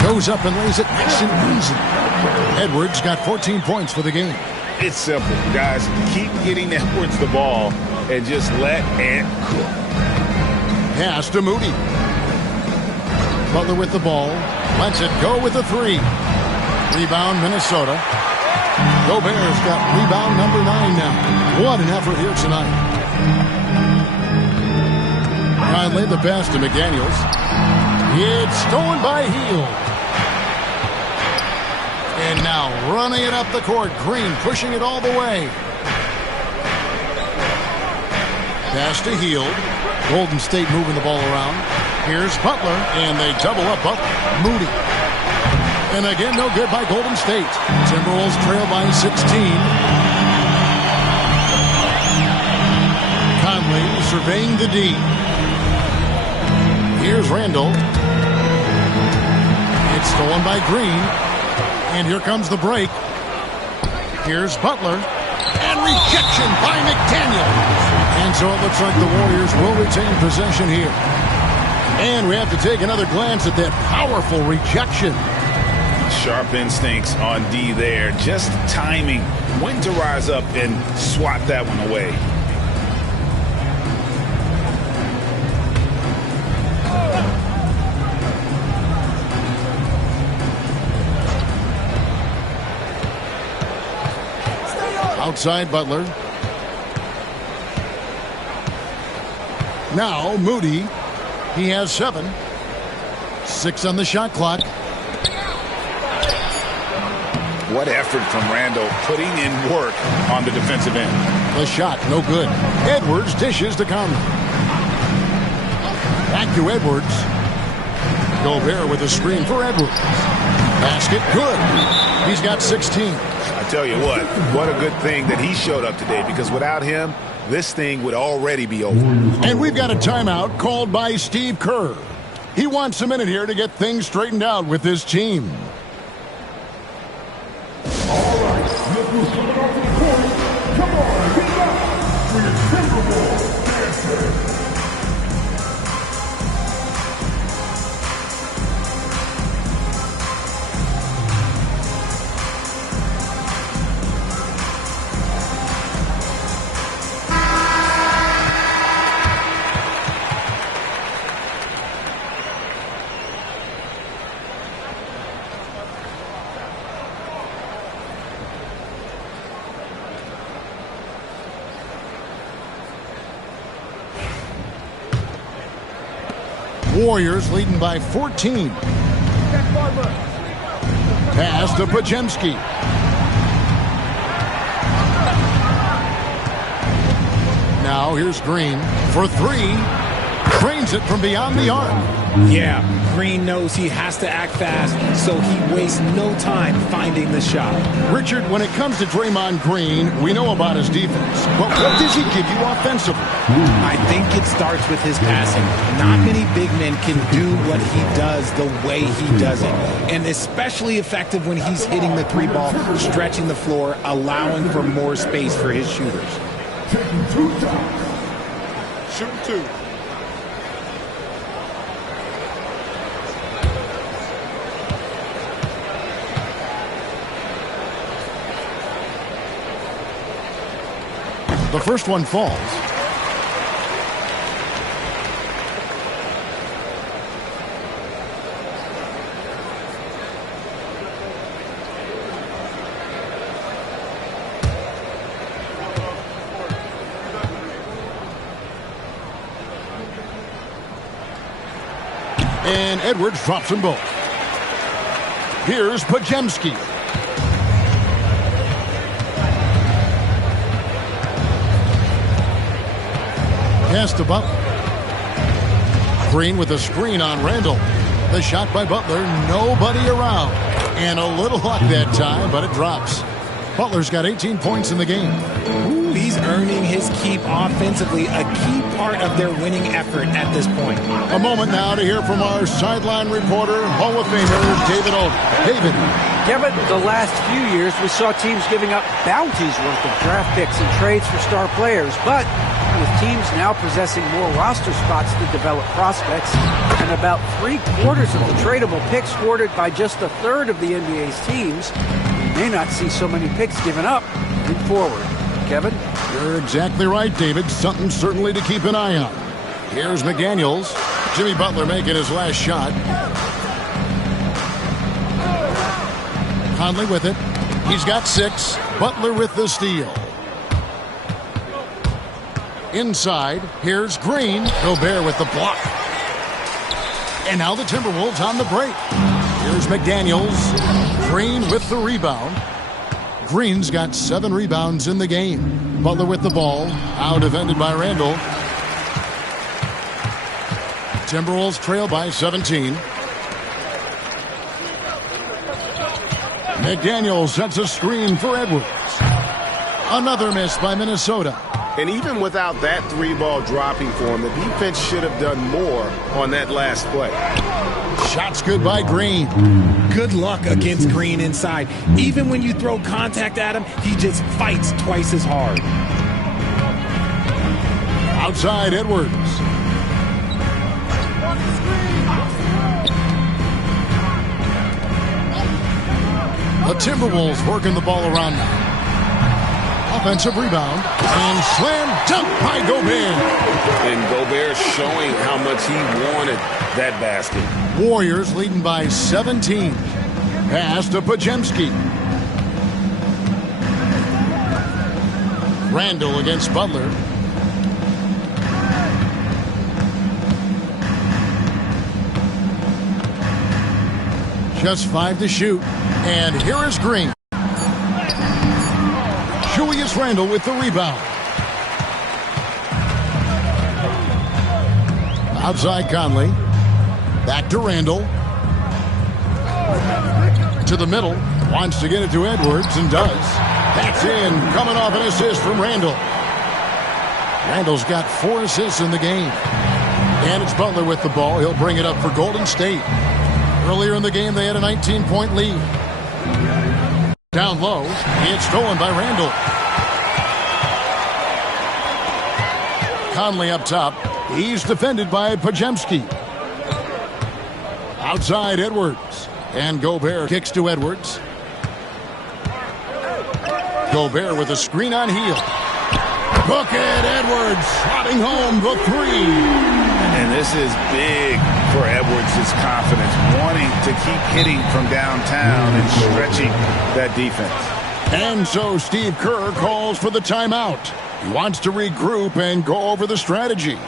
Goes up and lays it nice and easy. Edwards got 14 points for the game. It's simple, guys. Keep getting Edwards the ball and just let Ant cook. Pass to Moody. Butler with the ball. Lets it go with the 3. Rebound, Minnesota. Gobert's got rebound number 9 now. What an effort here tonight. Conley the pass to McDaniels. It's stolen by Hield. And now running it up the court. Green pushing it all the way. Pass to Hield. Golden State moving the ball around. Here's Butler, and they double up Butler. Moody. And again, no good by Golden State. Timberwolves trail by 16. Conley surveying the D. Here's Randall. It's stolen by Green. And here comes the break. Here's Butler. And rejection by McDaniel. And so it looks like the Warriors will retain possession here. And we have to take another glance at that powerful rejection. Sharp instincts on D there. Just timing when to rise up and swat that one away. Outside Butler. Now Moody. He has 7. 6 on the shot clock. What effort from Randall putting in work on the defensive end. The shot, no good. Edwards dishes to Conley. Back to Edwards. Gobert with a screen for Edwards. Basket, good. He's got 16. I tell you what a good thing that he showed up today, because without him, this thing would already be over. And we've got a timeout called by Steve Kerr. He wants a minute here to get things straightened out with his team. All right, look who's coming off the court. Come on, get up for your Timberwolves dancers. Warriors leading by 14. Pass to Pajemski. Now here's Green for 3. Drains it from beyond the arc. Yeah, Green knows he has to act fast, so he wastes no time finding the shot. Richard, when it comes to Draymond Green, we know about his defense. But what does he give you offensively? I think it starts with his passing. Not many big men can do what he does the way he does it. And especially effective when he's hitting the three ball, stretching the floor, allowing for more space for his shooters. Taking 2 shots. Shooting 2. The first one falls. And Edwards drops them both. Here's Pajemski. Pass to Butler. Green with a screen on Randall. The shot by Butler, nobody around. And a little luck that time, but it drops. Butler's got 18 points in the game. Ooh, he's earning his keep offensively, a key part of their winning effort at this point. A moment now to hear from our sideline reporter, Hall of Famer David Olden. David. Kevin, the last few years we saw teams giving up bounties worth of draft picks and trades for star players, but with teams now possessing more roster spots to develop prospects and about 3/4 of the tradable picks scored by just a third of the NBA's teams, we may not see so many picks given up moving forward. Kevin? You're exactly right, David. Something certainly to keep an eye on. Here's McDaniels. Jimmy Butler making his last shot. Conley with it. He's got 6. Butler with the steal. Inside, here's Green. Gobert with the block. And now the Timberwolves on the break. Here's McDaniels. Green with the rebound. Green's got 7 rebounds in the game. Butler with the ball. Now defended by Randall. Timberwolves trail by 17. McDaniels sets a screen for Edwards. Another miss by Minnesota. And even without that 3-ball dropping for him, the defense should have done more on that last play. Shots good by Green. Good luck against Green inside. Even when you throw contact at him, he just fights twice as hard. Outside Edwards. The Timberwolves working the ball around now. Offensive rebound and slam dunk by Gobert. And Gobert showing how much he wanted that basket. Warriors leading by 17. Pass to Pajemski. Randall against Butler. Just 5 to shoot. And here is Green. Julius Randle with the rebound. Outside Conley. Back to Randle. To the middle. Wants to get it to Edwards and does. That's in. Coming off an assist from Randle. Randle's got 4 assists in the game. And it's Butler with the ball. He'll bring it up for Golden State. Earlier in the game, they had a 19-point lead. Down low, it's stolen by Randall. Conley up top. He's defended by Pajemski. Outside Edwards. And Gobert kicks to Edwards. Gobert with a screen on heel. Bucket, Edwards slotting home the 3. And this is big for Edwards' confidence, wanting to keep hitting from downtown and stretching that defense. And so Steve Kerr calls for the timeout. He wants to regroup and go over the strategy.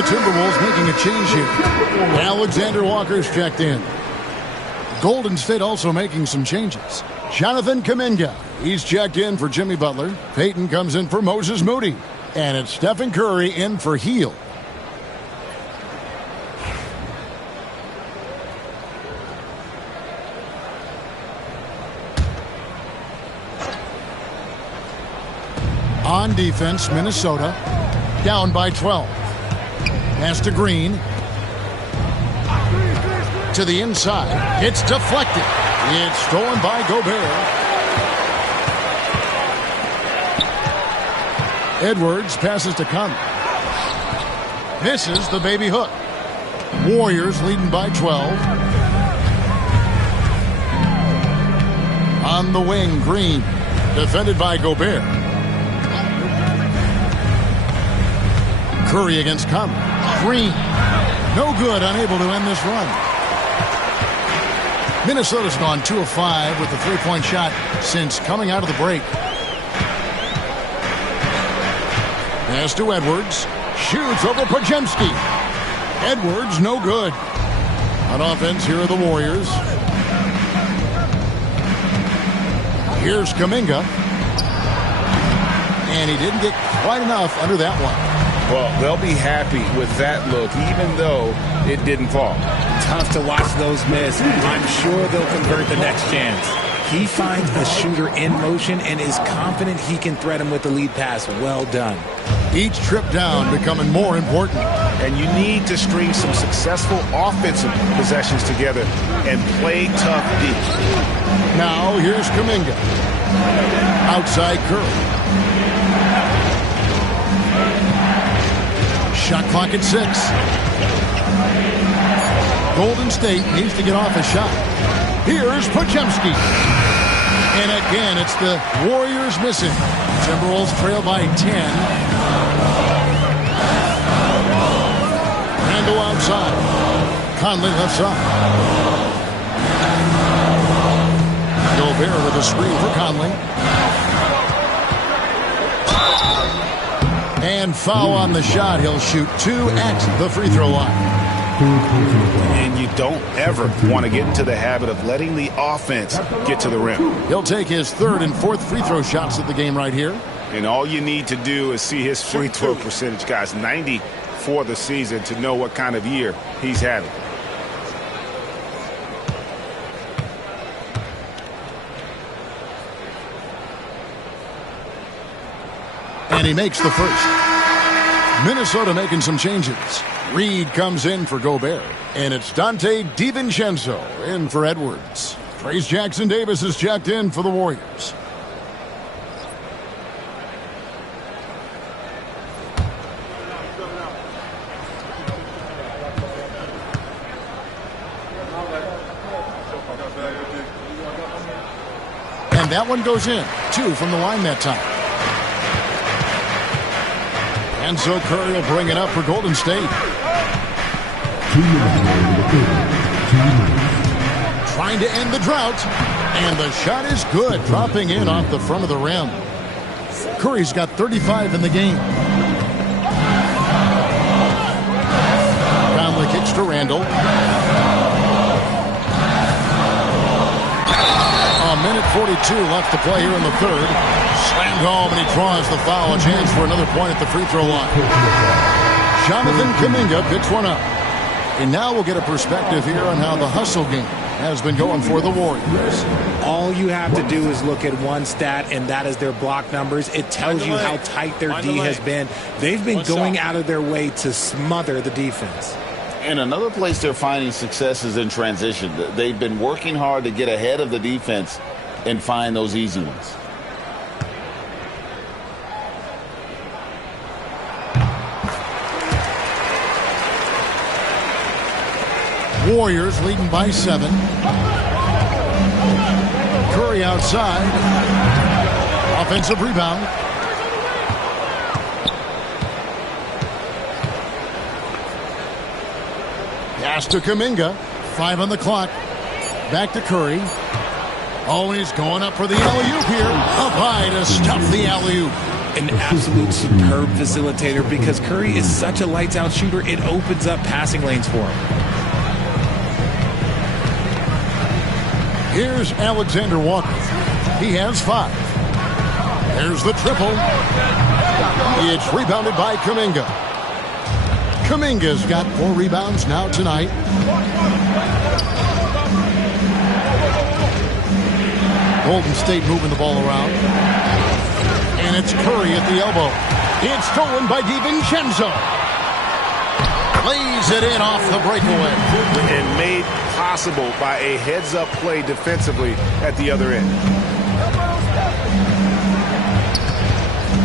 the Timberwolves making a change here. Alexander Walker's checked in. Golden State also making some changes. Jonathan Kuminga, he's checked in for Jimmy Butler. Peyton comes in for Moses Moody. And it's Stephen Curry in for Hield. On defense, Minnesota down by 12. Pass to Green. To the inside. It's deflected. It's stolen by Gobert. Edwards passes to Conley. Misses the baby hook. Warriors leading by 12. On the wing, Green. Defended by Gobert. Curry against Conley. Green. No good, unable to end this run. Minnesota's gone 2 of 5 with the three-point shot since coming out of the break. Pass to Edwards. Shoots over Podziemski. Edwards, no good. On offense, here are the Warriors. Here's Kuminga. And he didn't get quite enough under that one. Well, they'll be happy with that look, even though it didn't fall. Tough to watch those miss. I'm sure they'll convert the next chance. He finds a shooter in motion and is confident he can thread him with the lead pass. Well done. Each trip down becoming more important. And you need to string some successful offensive possessions together and play tough deep. Now here's Kuminga. Outside Curry. Shot clock at 6. Golden State needs to get off a shot. Here's Podziemski. And again, it's the Warriors missing. Timberwolves trail by 10. Randle outside. Conley left side. Gobert with a screen for Conley. And foul on the shot. He'll shoot 2 at the free throw line. And you don't ever want to get into the habit of letting the offense get to the rim. He'll take his 3rd and 4th free throw shots of the game right here. And all you need to do is see his free throw percentage, guys. 90 for the season to know what kind of year he's having. And he makes the first. Minnesota making some changes. Reed comes in for Gobert. And it's Dante DiVincenzo in for Edwards. Trace Jackson Davis is checked in for the Warriors. And that one goes in. 2 from the line that time. And so Curry will bring it up for Golden State. Trying to end the drought. And the shot is good. Dropping in off the front of the rim. Curry's got 35 in the game. Conley kicks to Randle. A minute 42 left to play here in the 3rd. Slammed home, and he draws the foul. A chance for another point at the free throw line. Jonathan Kuminga picks one up. And now we'll get a perspective here on how the hustle game has been going for the Warriors. All you have to do is look at one stat, and that is their block numbers. It tells you how tight their D has been. They've been going out of their way to smother the defense. And another place they're finding success is in transition. They've been working hard to get ahead of the defense and find those easy ones. Warriors leading by 7. Curry outside. Offensive rebound. Pass to Kuminga. 5 on the clock. Back to Curry. Oh, he's going up for the alley-oop here. Up high to stuff the alley-oop. An absolute superb facilitator because Curry is such a lights-out shooter, it opens up passing lanes for him. Here's Alexander Walker. He has 5. There's the triple. It's rebounded by Kuminga. Kuminga's got 4 rebounds now tonight. Golden State moving the ball around. And it's Curry at the elbow. It's stolen by DiVincenzo. Lays it in off the breakaway. And made possible by a heads-up play defensively at the other end.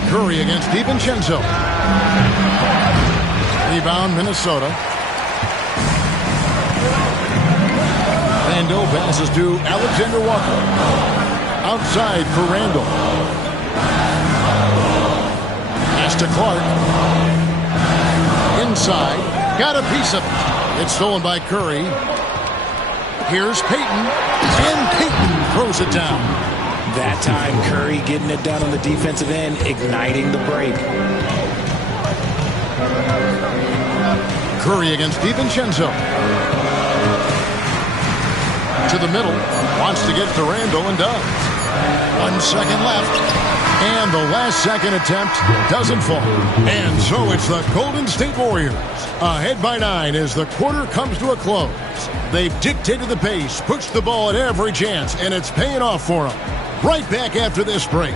Curry against DiVincenzo. Rebound, Minnesota. Randall passes to Alexander Walker. Outside for Randall. Pass to Clark. Inside. Got a piece of it. It's stolen by Curry. Here's Payton. And Payton throws it down. That time, Curry getting it done on the defensive end, igniting the break. Curry against DiVincenzo. To the middle. Wants to get to Randall and does. 1 second left. And the last second attempt doesn't fall. And so it's the Golden State Warriors ahead by 9 as the quarter comes to a close. They've dictated the pace, pushed the ball at every chance, and it's paying off for them. Right back after this break.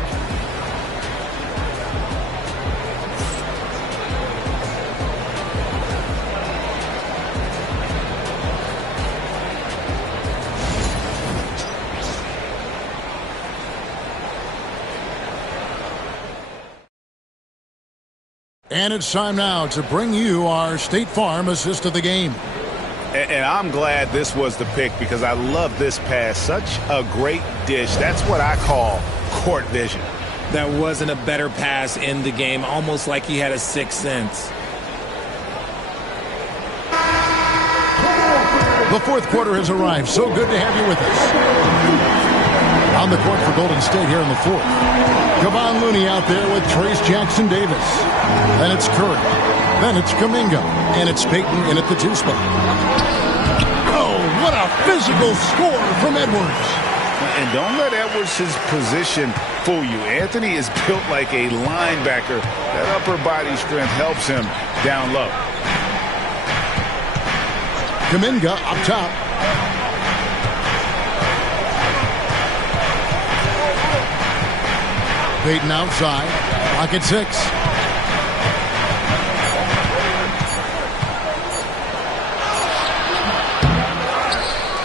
And it's time now to bring you our State Farm assist of the game. And I'm glad this was the pick because I love this pass. Such a great dish. That's what I call court vision. There wasn't a better pass in the game, almost like he had a sixth sense. The fourth quarter has arrived. So good to have you with us. On the court for Golden State here in the fourth. Kevon Looney out there with Trace Jackson-Davis. Then it's Curry. Then it's Kuminga. And it's Payton in at the 2 spot. Oh, what a physical score from Edwards. And don't let Edwards' position fool you. Anthony is built like a linebacker. That upper body strength helps him down low. Kuminga up top. Payton outside. Pocket 6.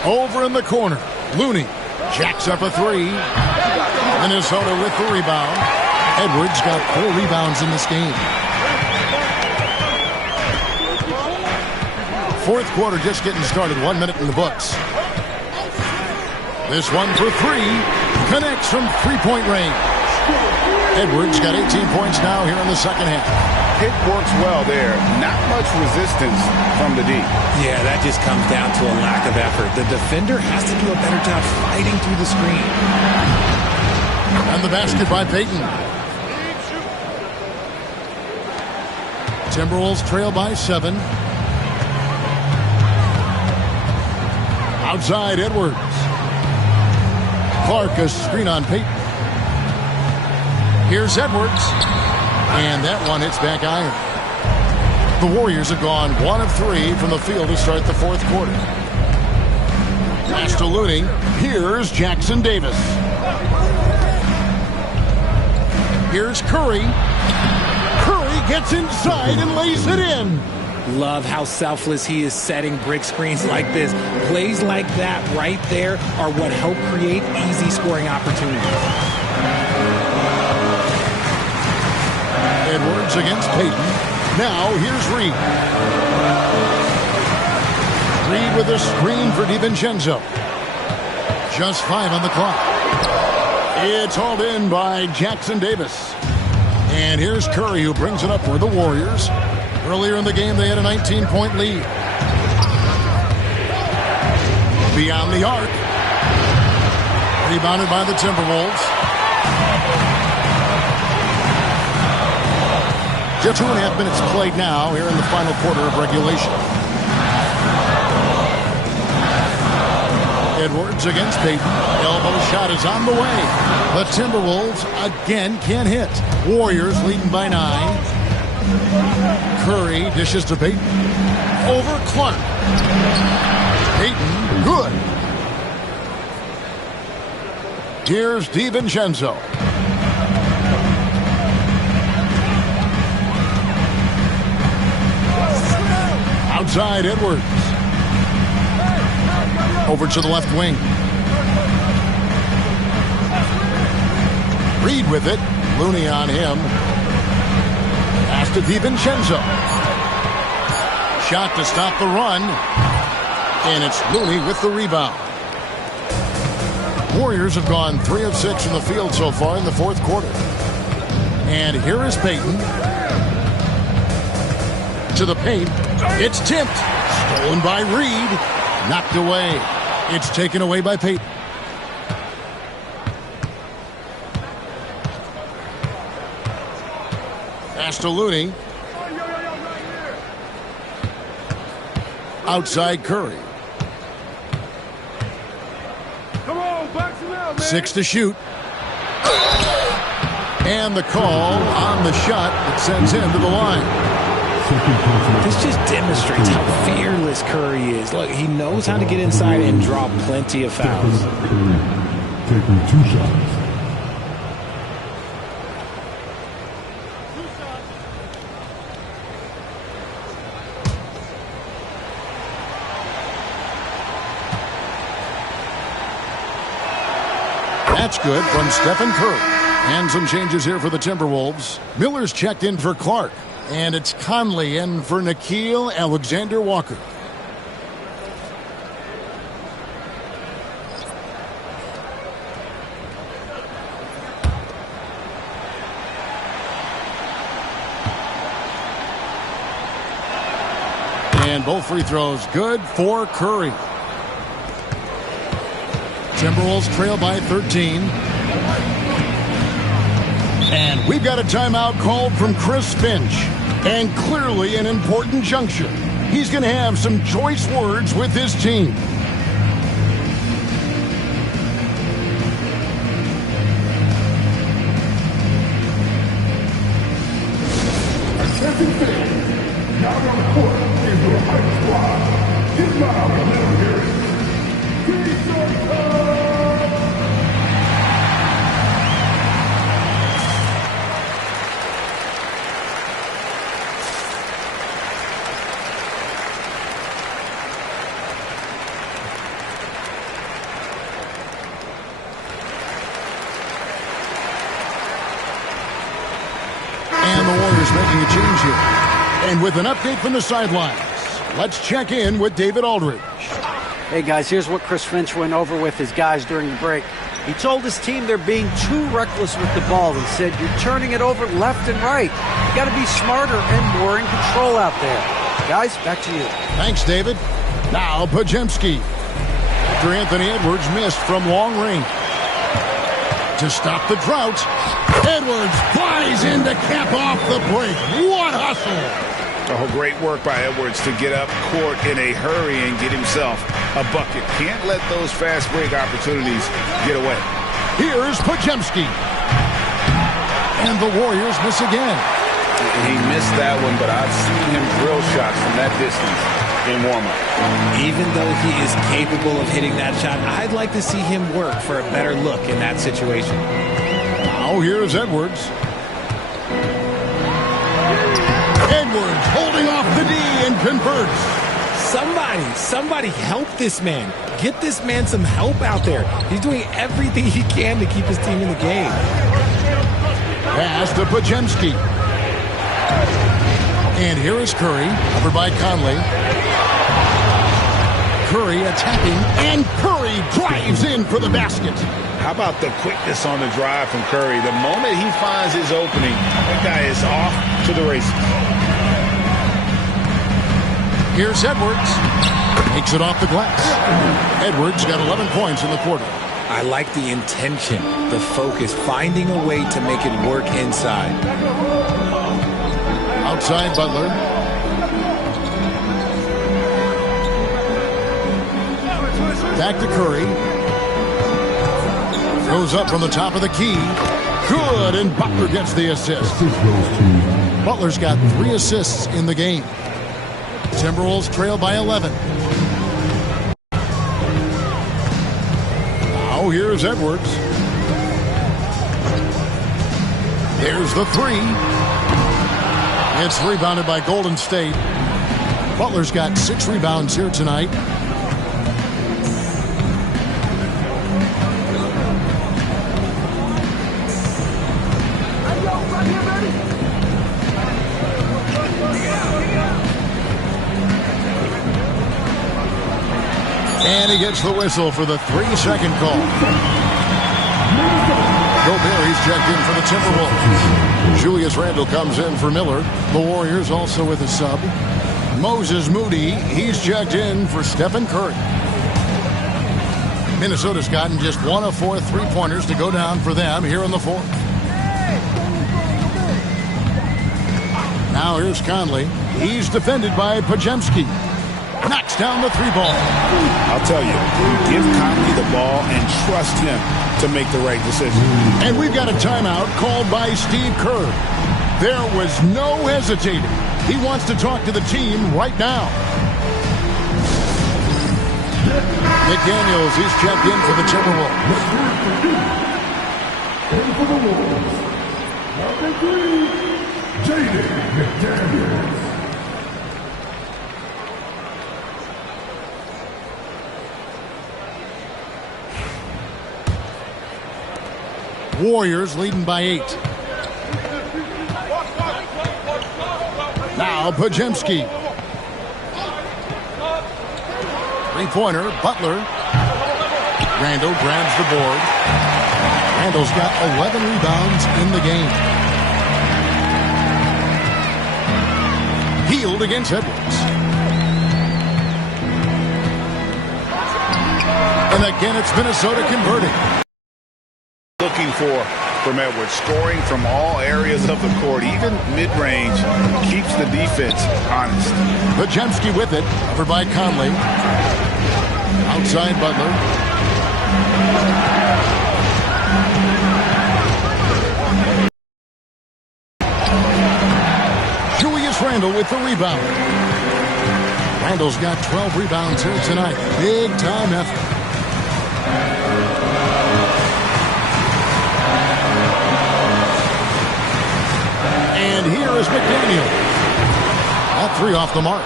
Over in the corner. Looney jacks up a 3. Minnesota with the rebound. Edwards got 4 rebounds in this game. Fourth quarter just getting started. 1 minute in the books. This one for 3. Connects from 3-point range. Edwards got 18 points now here in the second half. Pick works well there. Not much resistance from the D. Yeah, that just comes down to a lack of effort. The defender has to do a better job fighting through the screen. And the basket by Payton. Timberwolves trail by 7. Outside Edwards. Clark a screen on Payton. Here's Edwards. And that one hits back iron. The Warriors have gone 1 of 3 from the field to start the fourth quarter. Pass to Looney. Here's Jackson-Davis. Here's Curry. Curry gets inside and lays it in. Love how selfless he is setting brick screens like this. Plays like that right there are what help create easy scoring opportunities. Edwards against Payton. Now here's Reed. Reed with a screen for DiVincenzo. Just 5 on the clock. It's hauled in by Jackson-Davis. And here's Curry who brings it up for the Warriors. Earlier in the game they had a 19-point lead. Beyond the arc. Rebounded by the Timberwolves. Just 2.5 minutes played now here in the final quarter of regulation. Edwards against Payton. Elbow shot is on the way. The Timberwolves again can't hit. Warriors leading by 9. Curry dishes to Payton. Over Clark. Payton, good. Here's DiVincenzo. Outside Edwards. Over to the left wing. Reed with it. Looney on him. Pass to DiVincenzo. Shot to stop the run. And it's Looney with the rebound. Warriors have gone 3 of 6 in the field so far in the fourth quarter. And here is Payton. To the paint. It's tipped. Stolen by Reed. Knocked away. It's taken away by Payton. Pass to Looney. Outside Curry. 6 to shoot. And the call on the shot that sends him to the line. This just demonstrates how fearless Curry is. Look, he knows how to get inside and draw plenty of fouls. Curry taking 2 shots. That's good from Stephen Curry. And some changes here for the Timberwolves. Miller's checked in for Clark. And it's Conley in for Nickeil Alexander-Walker. And both free throws good for Curry. Timberwolves trail by 13. And we've got a timeout called from Chris Finch. And clearly an important juncture. He's going to have some choice words with his team. Now on the court is your hype squad. Get loud and let them hear it. And the Warriors making a change here. And with an update from the sidelines, let's check in with David Aldridge. Hey, guys, here's what Chris Finch went over with his guys during the break. He told his team they're being too reckless with the ball. He said, you're turning it over left and right. You got to be smarter and more in control out there. Guys, back to you. Thanks, David. Now, Podziemski. After Anthony Edwards missed from long range. To stop the drought, Edwards flies in to cap off the break. What hustle! Oh, great work by Edwards to get up court in a hurry and get himself a bucket. Can't let those fast break opportunities get away. Here's Podziemski. And the Warriors miss again. He missed that one, but I've seen him drill shots from that distance in warm-up. Even though he is capable of hitting that shot, I'd like to see him work for a better look in that situation. Now here's Edwards. Edwards holding off the D and converts. Somebody help this man. Get this man some help out there. He's doing everything he can to keep his team in the game. Pass to Podziemski. And here is Curry, covered by Conley. Curry attacking, and Curry drives in for the basket. How about the quickness on the drive from Curry? The moment he finds his opening, that guy is off to the races. Here's Edwards. Takes it off the glass. Edwards got 11 points in the quarter. I like the intention, the focus, finding a way to make it work inside. Outside Butler. Back to Curry. Goes up from the top of the key. Good, and Butler gets the assist. Butler's got 3 assists in the game. Timberwolves trail by 11. Now here's Edwards. There's the 3. It's rebounded by Golden State. Butler's got 6 rebounds here tonight. And he gets the whistle for the 3-second call. Gobert, he's checked in for the Timberwolves. Julius Randle comes in for Miller. The Warriors also with a sub. Moses Moody, he's checked in for Stephen Curry. Minnesota's gotten just 1 of 4 3-pointers to go down for them here in the 4th. Now here's Conley. He's defended by Podziemski. Knocks down the 3-ball. I'll tell you, give Conley the ball and trust him to make the right decision. And we've got a timeout called by Steve Kerr. There was no hesitating. He wants to talk to the team right now. McDaniels, he's checked in for the Timberwolves. In for the Wolves, number 3, Jaden McDaniels. Warriors leading by 8. Now Podziemski. 3-pointer, Butler. Randle grabs the board. Randle's got 11 rebounds in the game. Healed against Edwards. And again, it's Minnesota converting. Looking for from Edwards, scoring from all areas of the court, even mid-range, keeps the defense honest. Podziemski with it, covered by Conley. Outside Butler. Julius Randle with the rebound. Randle's got 12 rebounds here tonight. Big time effort. And here is McDaniel. That 3 off the mark.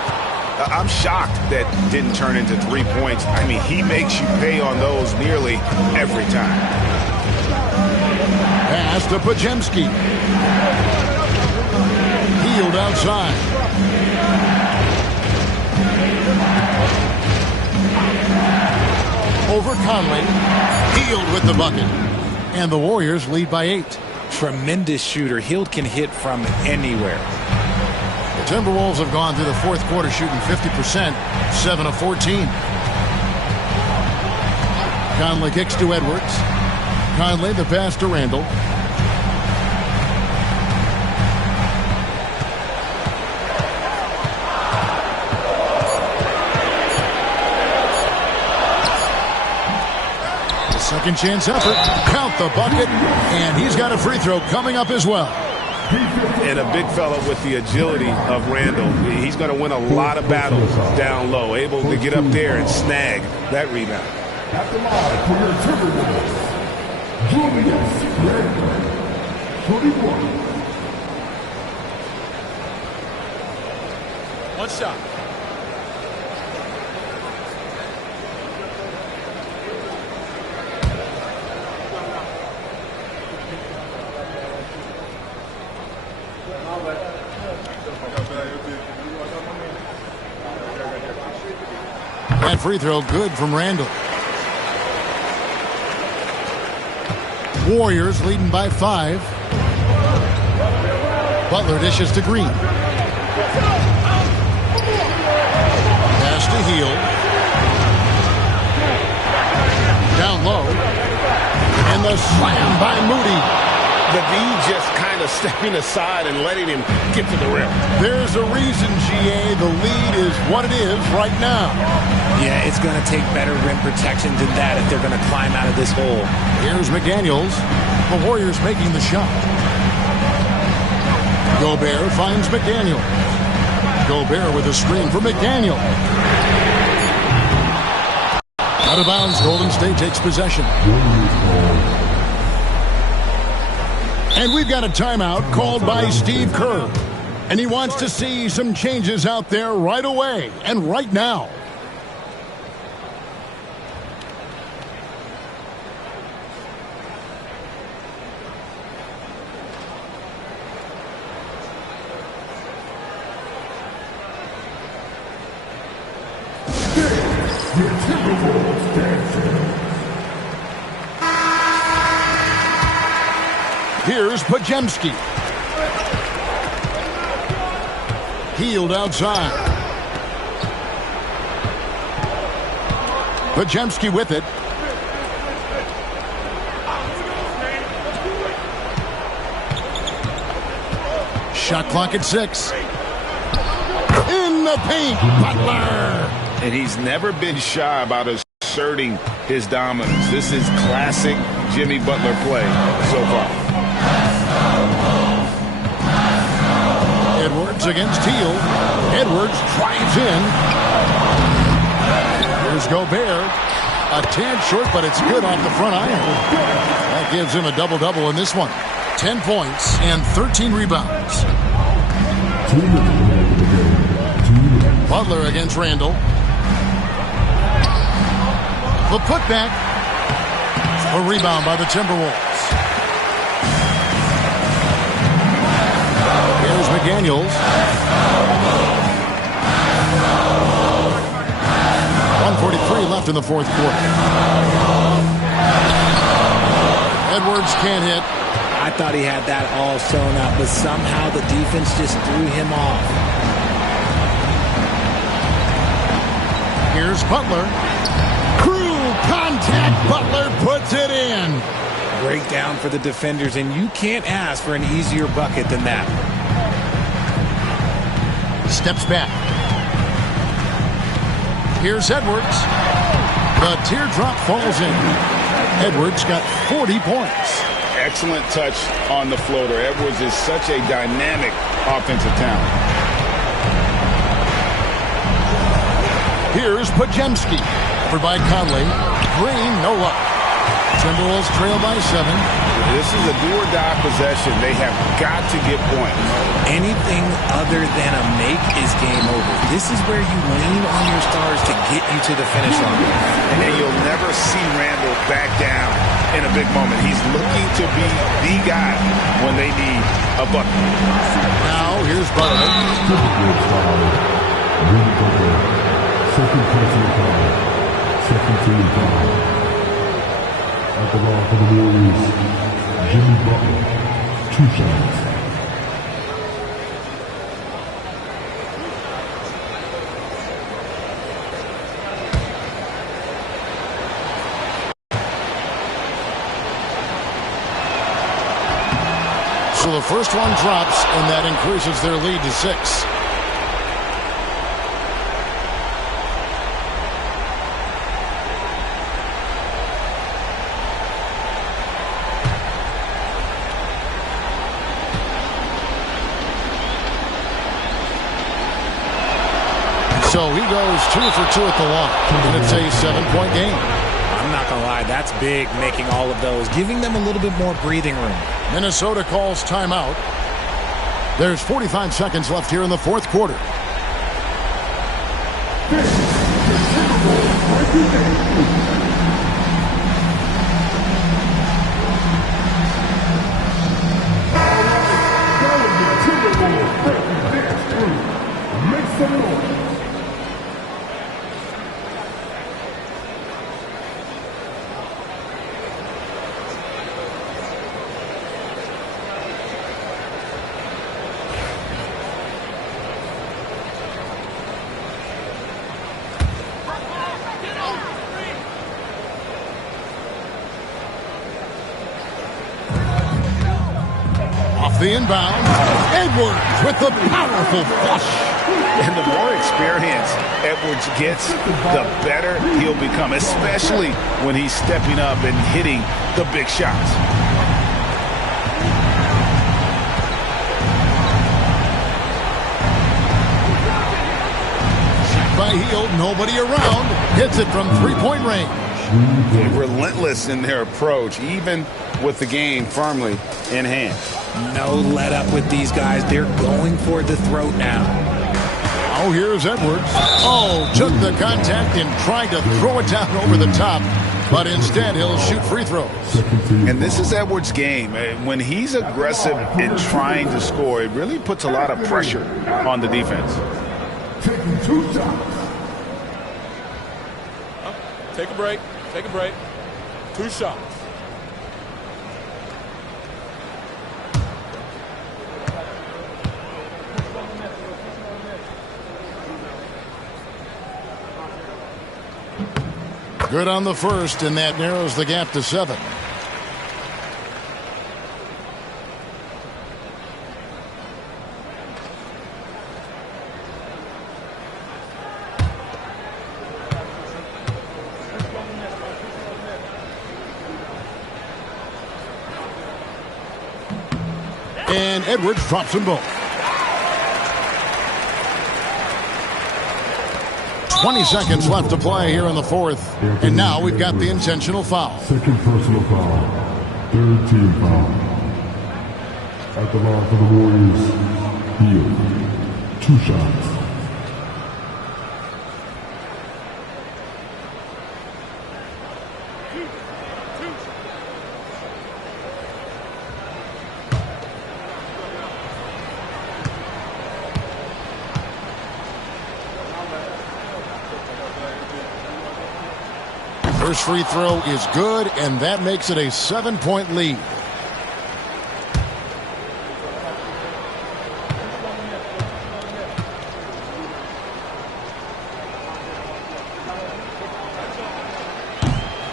I'm shocked that didn't turn into 3 points. I mean, he makes you pay on those nearly every time. Pass to Podziemski. Healed outside. Over Conley. Healed with the bucket. And the Warriors lead by 8. Tremendous shooter. Hield can hit from anywhere. The Timberwolves have gone through the 4th quarter shooting 50%, 7 of 14. Conley kicks to Edwards. Conley, the pass to Randle. Second chance effort. Count the bucket. And he's got a free throw coming up as well. And a big fella with the agility of Randle. He's going to win a lot of battles down low. Able to get up there and snag that rebound. At the line for your Timberwolves, Julius Randle, 21. One shot. That free throw good from Randle. Warriors leading by 5. Butler dishes to Green. Pass to Hield. Down low. And the slam by Moody. The V just kind kind of stepping aside and letting him get to the rim. There's a reason, GA. The lead is what it is right now. Yeah, it's going to take better rim protection than that if they're going to climb out of this hole. Here's McDaniels. The Warriors making the shot. Gobert finds McDaniel. Gobert with a screen for McDaniel. Out of bounds, Golden State takes possession. And we've got a timeout called by Steve Kerr. And he wants to see some changes out there right away and right now. Timberwolves dancing. Here's Pajemski. Healed outside. Pajemski with it. Shot clock at 6. In the paint, Butler. And he's never been shy about asserting his dominance. This is classic Jimmy Butler play so far. Edwards against Teal. Edwards drives in. Here's Gobert. A tad short, but it's good off the front iron. That gives him a double-double in this one. 10 points and 13 rebounds. Butler against Randall. The putback. A rebound by the Timberwolves. Here's McDaniels. 1:43 left in the fourth quarter. Edwards can't hit. I thought he had that all sewn up, but somehow the defense just threw him off. Here's Butler. Crew contact. Butler puts it in. Breakdown for the defenders, and you can't ask for an easier bucket than that. Steps back. Here's Edwards. The teardrop falls in. Edwards got 40 points. Excellent touch on the floater. Edwards is such a dynamic offensive talent. Here's Pajemski. Covered by Conley. Green, no luck. Timberwolves trail by 7. This is a do-or-die possession. They have got to get points. Anything other than a make is game over. This is where you lean on your stars to get you to the finish line. And then you'll never see Randall back down in a big moment. He's looking to be the guy when they need a bucket. Now, here's Butler. Second personal foul. Second team foul. At the line for the Warriors, Jimmy Butler, 2 shots. So the first one drops, and that increases their lead to 6. So he goes 2 for 2 at the line, and it's a 7-point game. I'm not going to lie, that's big, making all of those, giving them a little bit more breathing room. Minnesota calls timeout. There's 45 seconds left here in the fourth quarter. Make some noise. the inbound. Edwards with the powerful flush. And the more experience Edwards gets, the better he'll become, especially when he's stepping up and hitting the big shots. By heel, nobody around. Hits it from three-point range. Relentless in their approach, even with the game firmly in hand. No let up with these guys. They're going for the throat now. Oh, here's Edwards. Oh, took the contact and tried to throw it down over the top, but instead he'll shoot free throws. And this is Edwards' game. When he's aggressive in trying to score, it really puts a lot of pressure on the defense. Taking 2 shots. Take a break. Take a break. 2 shots. Good on the first, and that narrows the gap to 7. And Edwards drops them both. 20 seconds left to play here in the fourth. And now we've got the intentional foul. Second personal foul. Third team foul. At the line for the Warriors, Hield. 2 shots. First free throw is good, and that makes it a 7-point lead.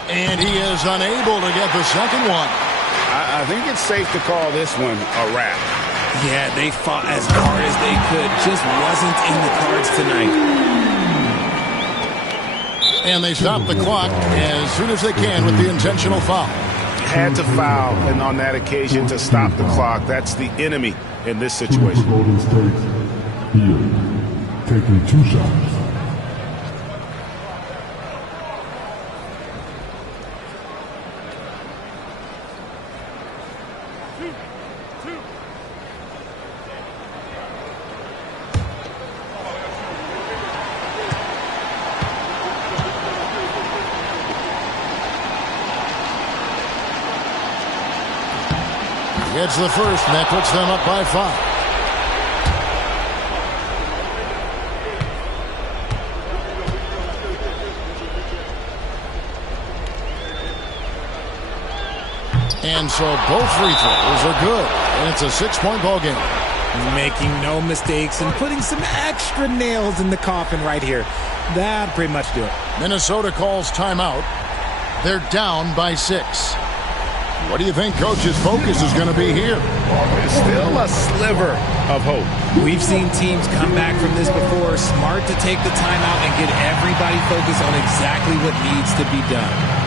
And he is unable to get the second one. I think it's safe to call this one a wrap. Yeah, they fought as hard as they could. Just wasn't in the cards tonight. And they stop the clock as soon as they can with the intentional foul. Had to foul, and on that occasion to stop the clock. That's the enemy in this situation. Golden State, Hield. Taking 2 shots. Gets the first, and that puts them up by 5. And so both free throws are good, and it's a 6-point ball game. Making no mistakes and putting some extra nails in the coffin right here. That'd pretty much do it. Minnesota calls timeout. They're down by 6. What do you think Coach's focus is going to be here? There's still a sliver of hope. We've seen teams come back from this before. Smart to take the timeout and get everybody focused on exactly what needs to be done.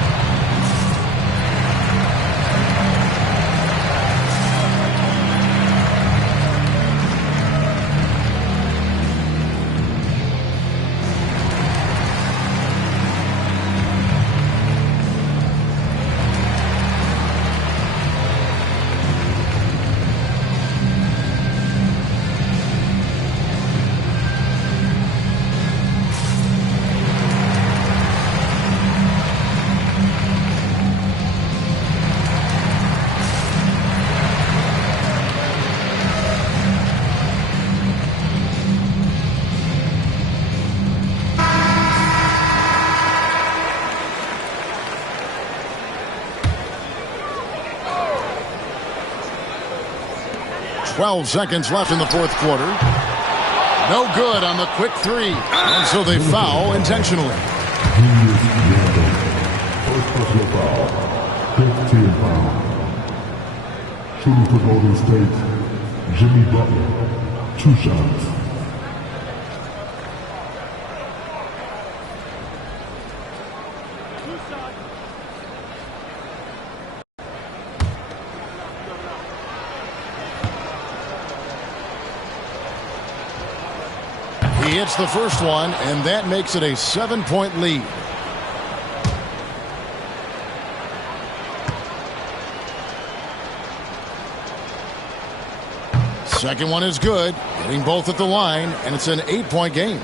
Twelve seconds left in the fourth quarter. No good on the quick three. And so they foul intentionally. First personal foul. 5th team foul. Shooting for Golden State, Jimmy Butler, 2 shots. He hits the first one, and that makes it a 7-point lead. Second one is good, hitting both at the line, and it's an 8-point game.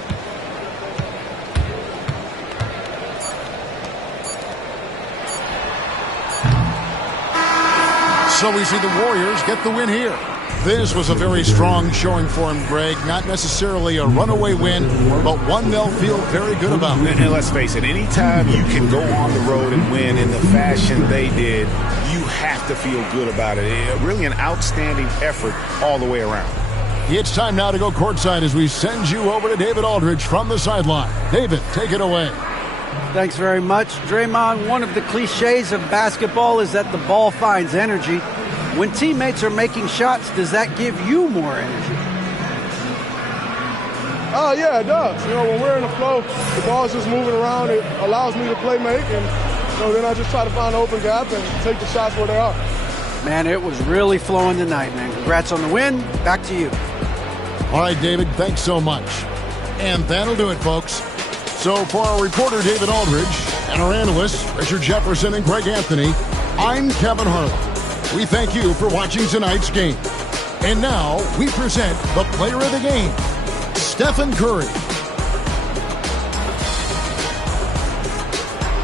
So we see the Warriors get the win here. This was a very strong showing for him, Greg. Not necessarily a runaway win, but one they'll feel very good about. And let's face it, anytime you can go on the road and win in the fashion they did, you have to feel good about it. Really an outstanding effort all the way around. It's time now to go courtside as we send you over to David Aldridge from the sideline. David, take it away. Thanks very much. Draymond, one of the cliches of basketball is that the ball finds energy. When teammates are making shots, does that give you more energy? Yeah, it does. When we're in the flow, the ball's just moving around. It allows me to play make, and then I just try to find an open gap and take the shots where they are. Man, it was really flowing tonight, man. Congrats on the win. Back to you. All right, David, thanks so much. And that'll do it, folks. So for our reporter, David Aldridge, and our analysts, Richard Jefferson and Greg Anthony, I'm Kevin Harlan. We thank you for watching tonight's game. And now we present the player of the game, Stephen Curry.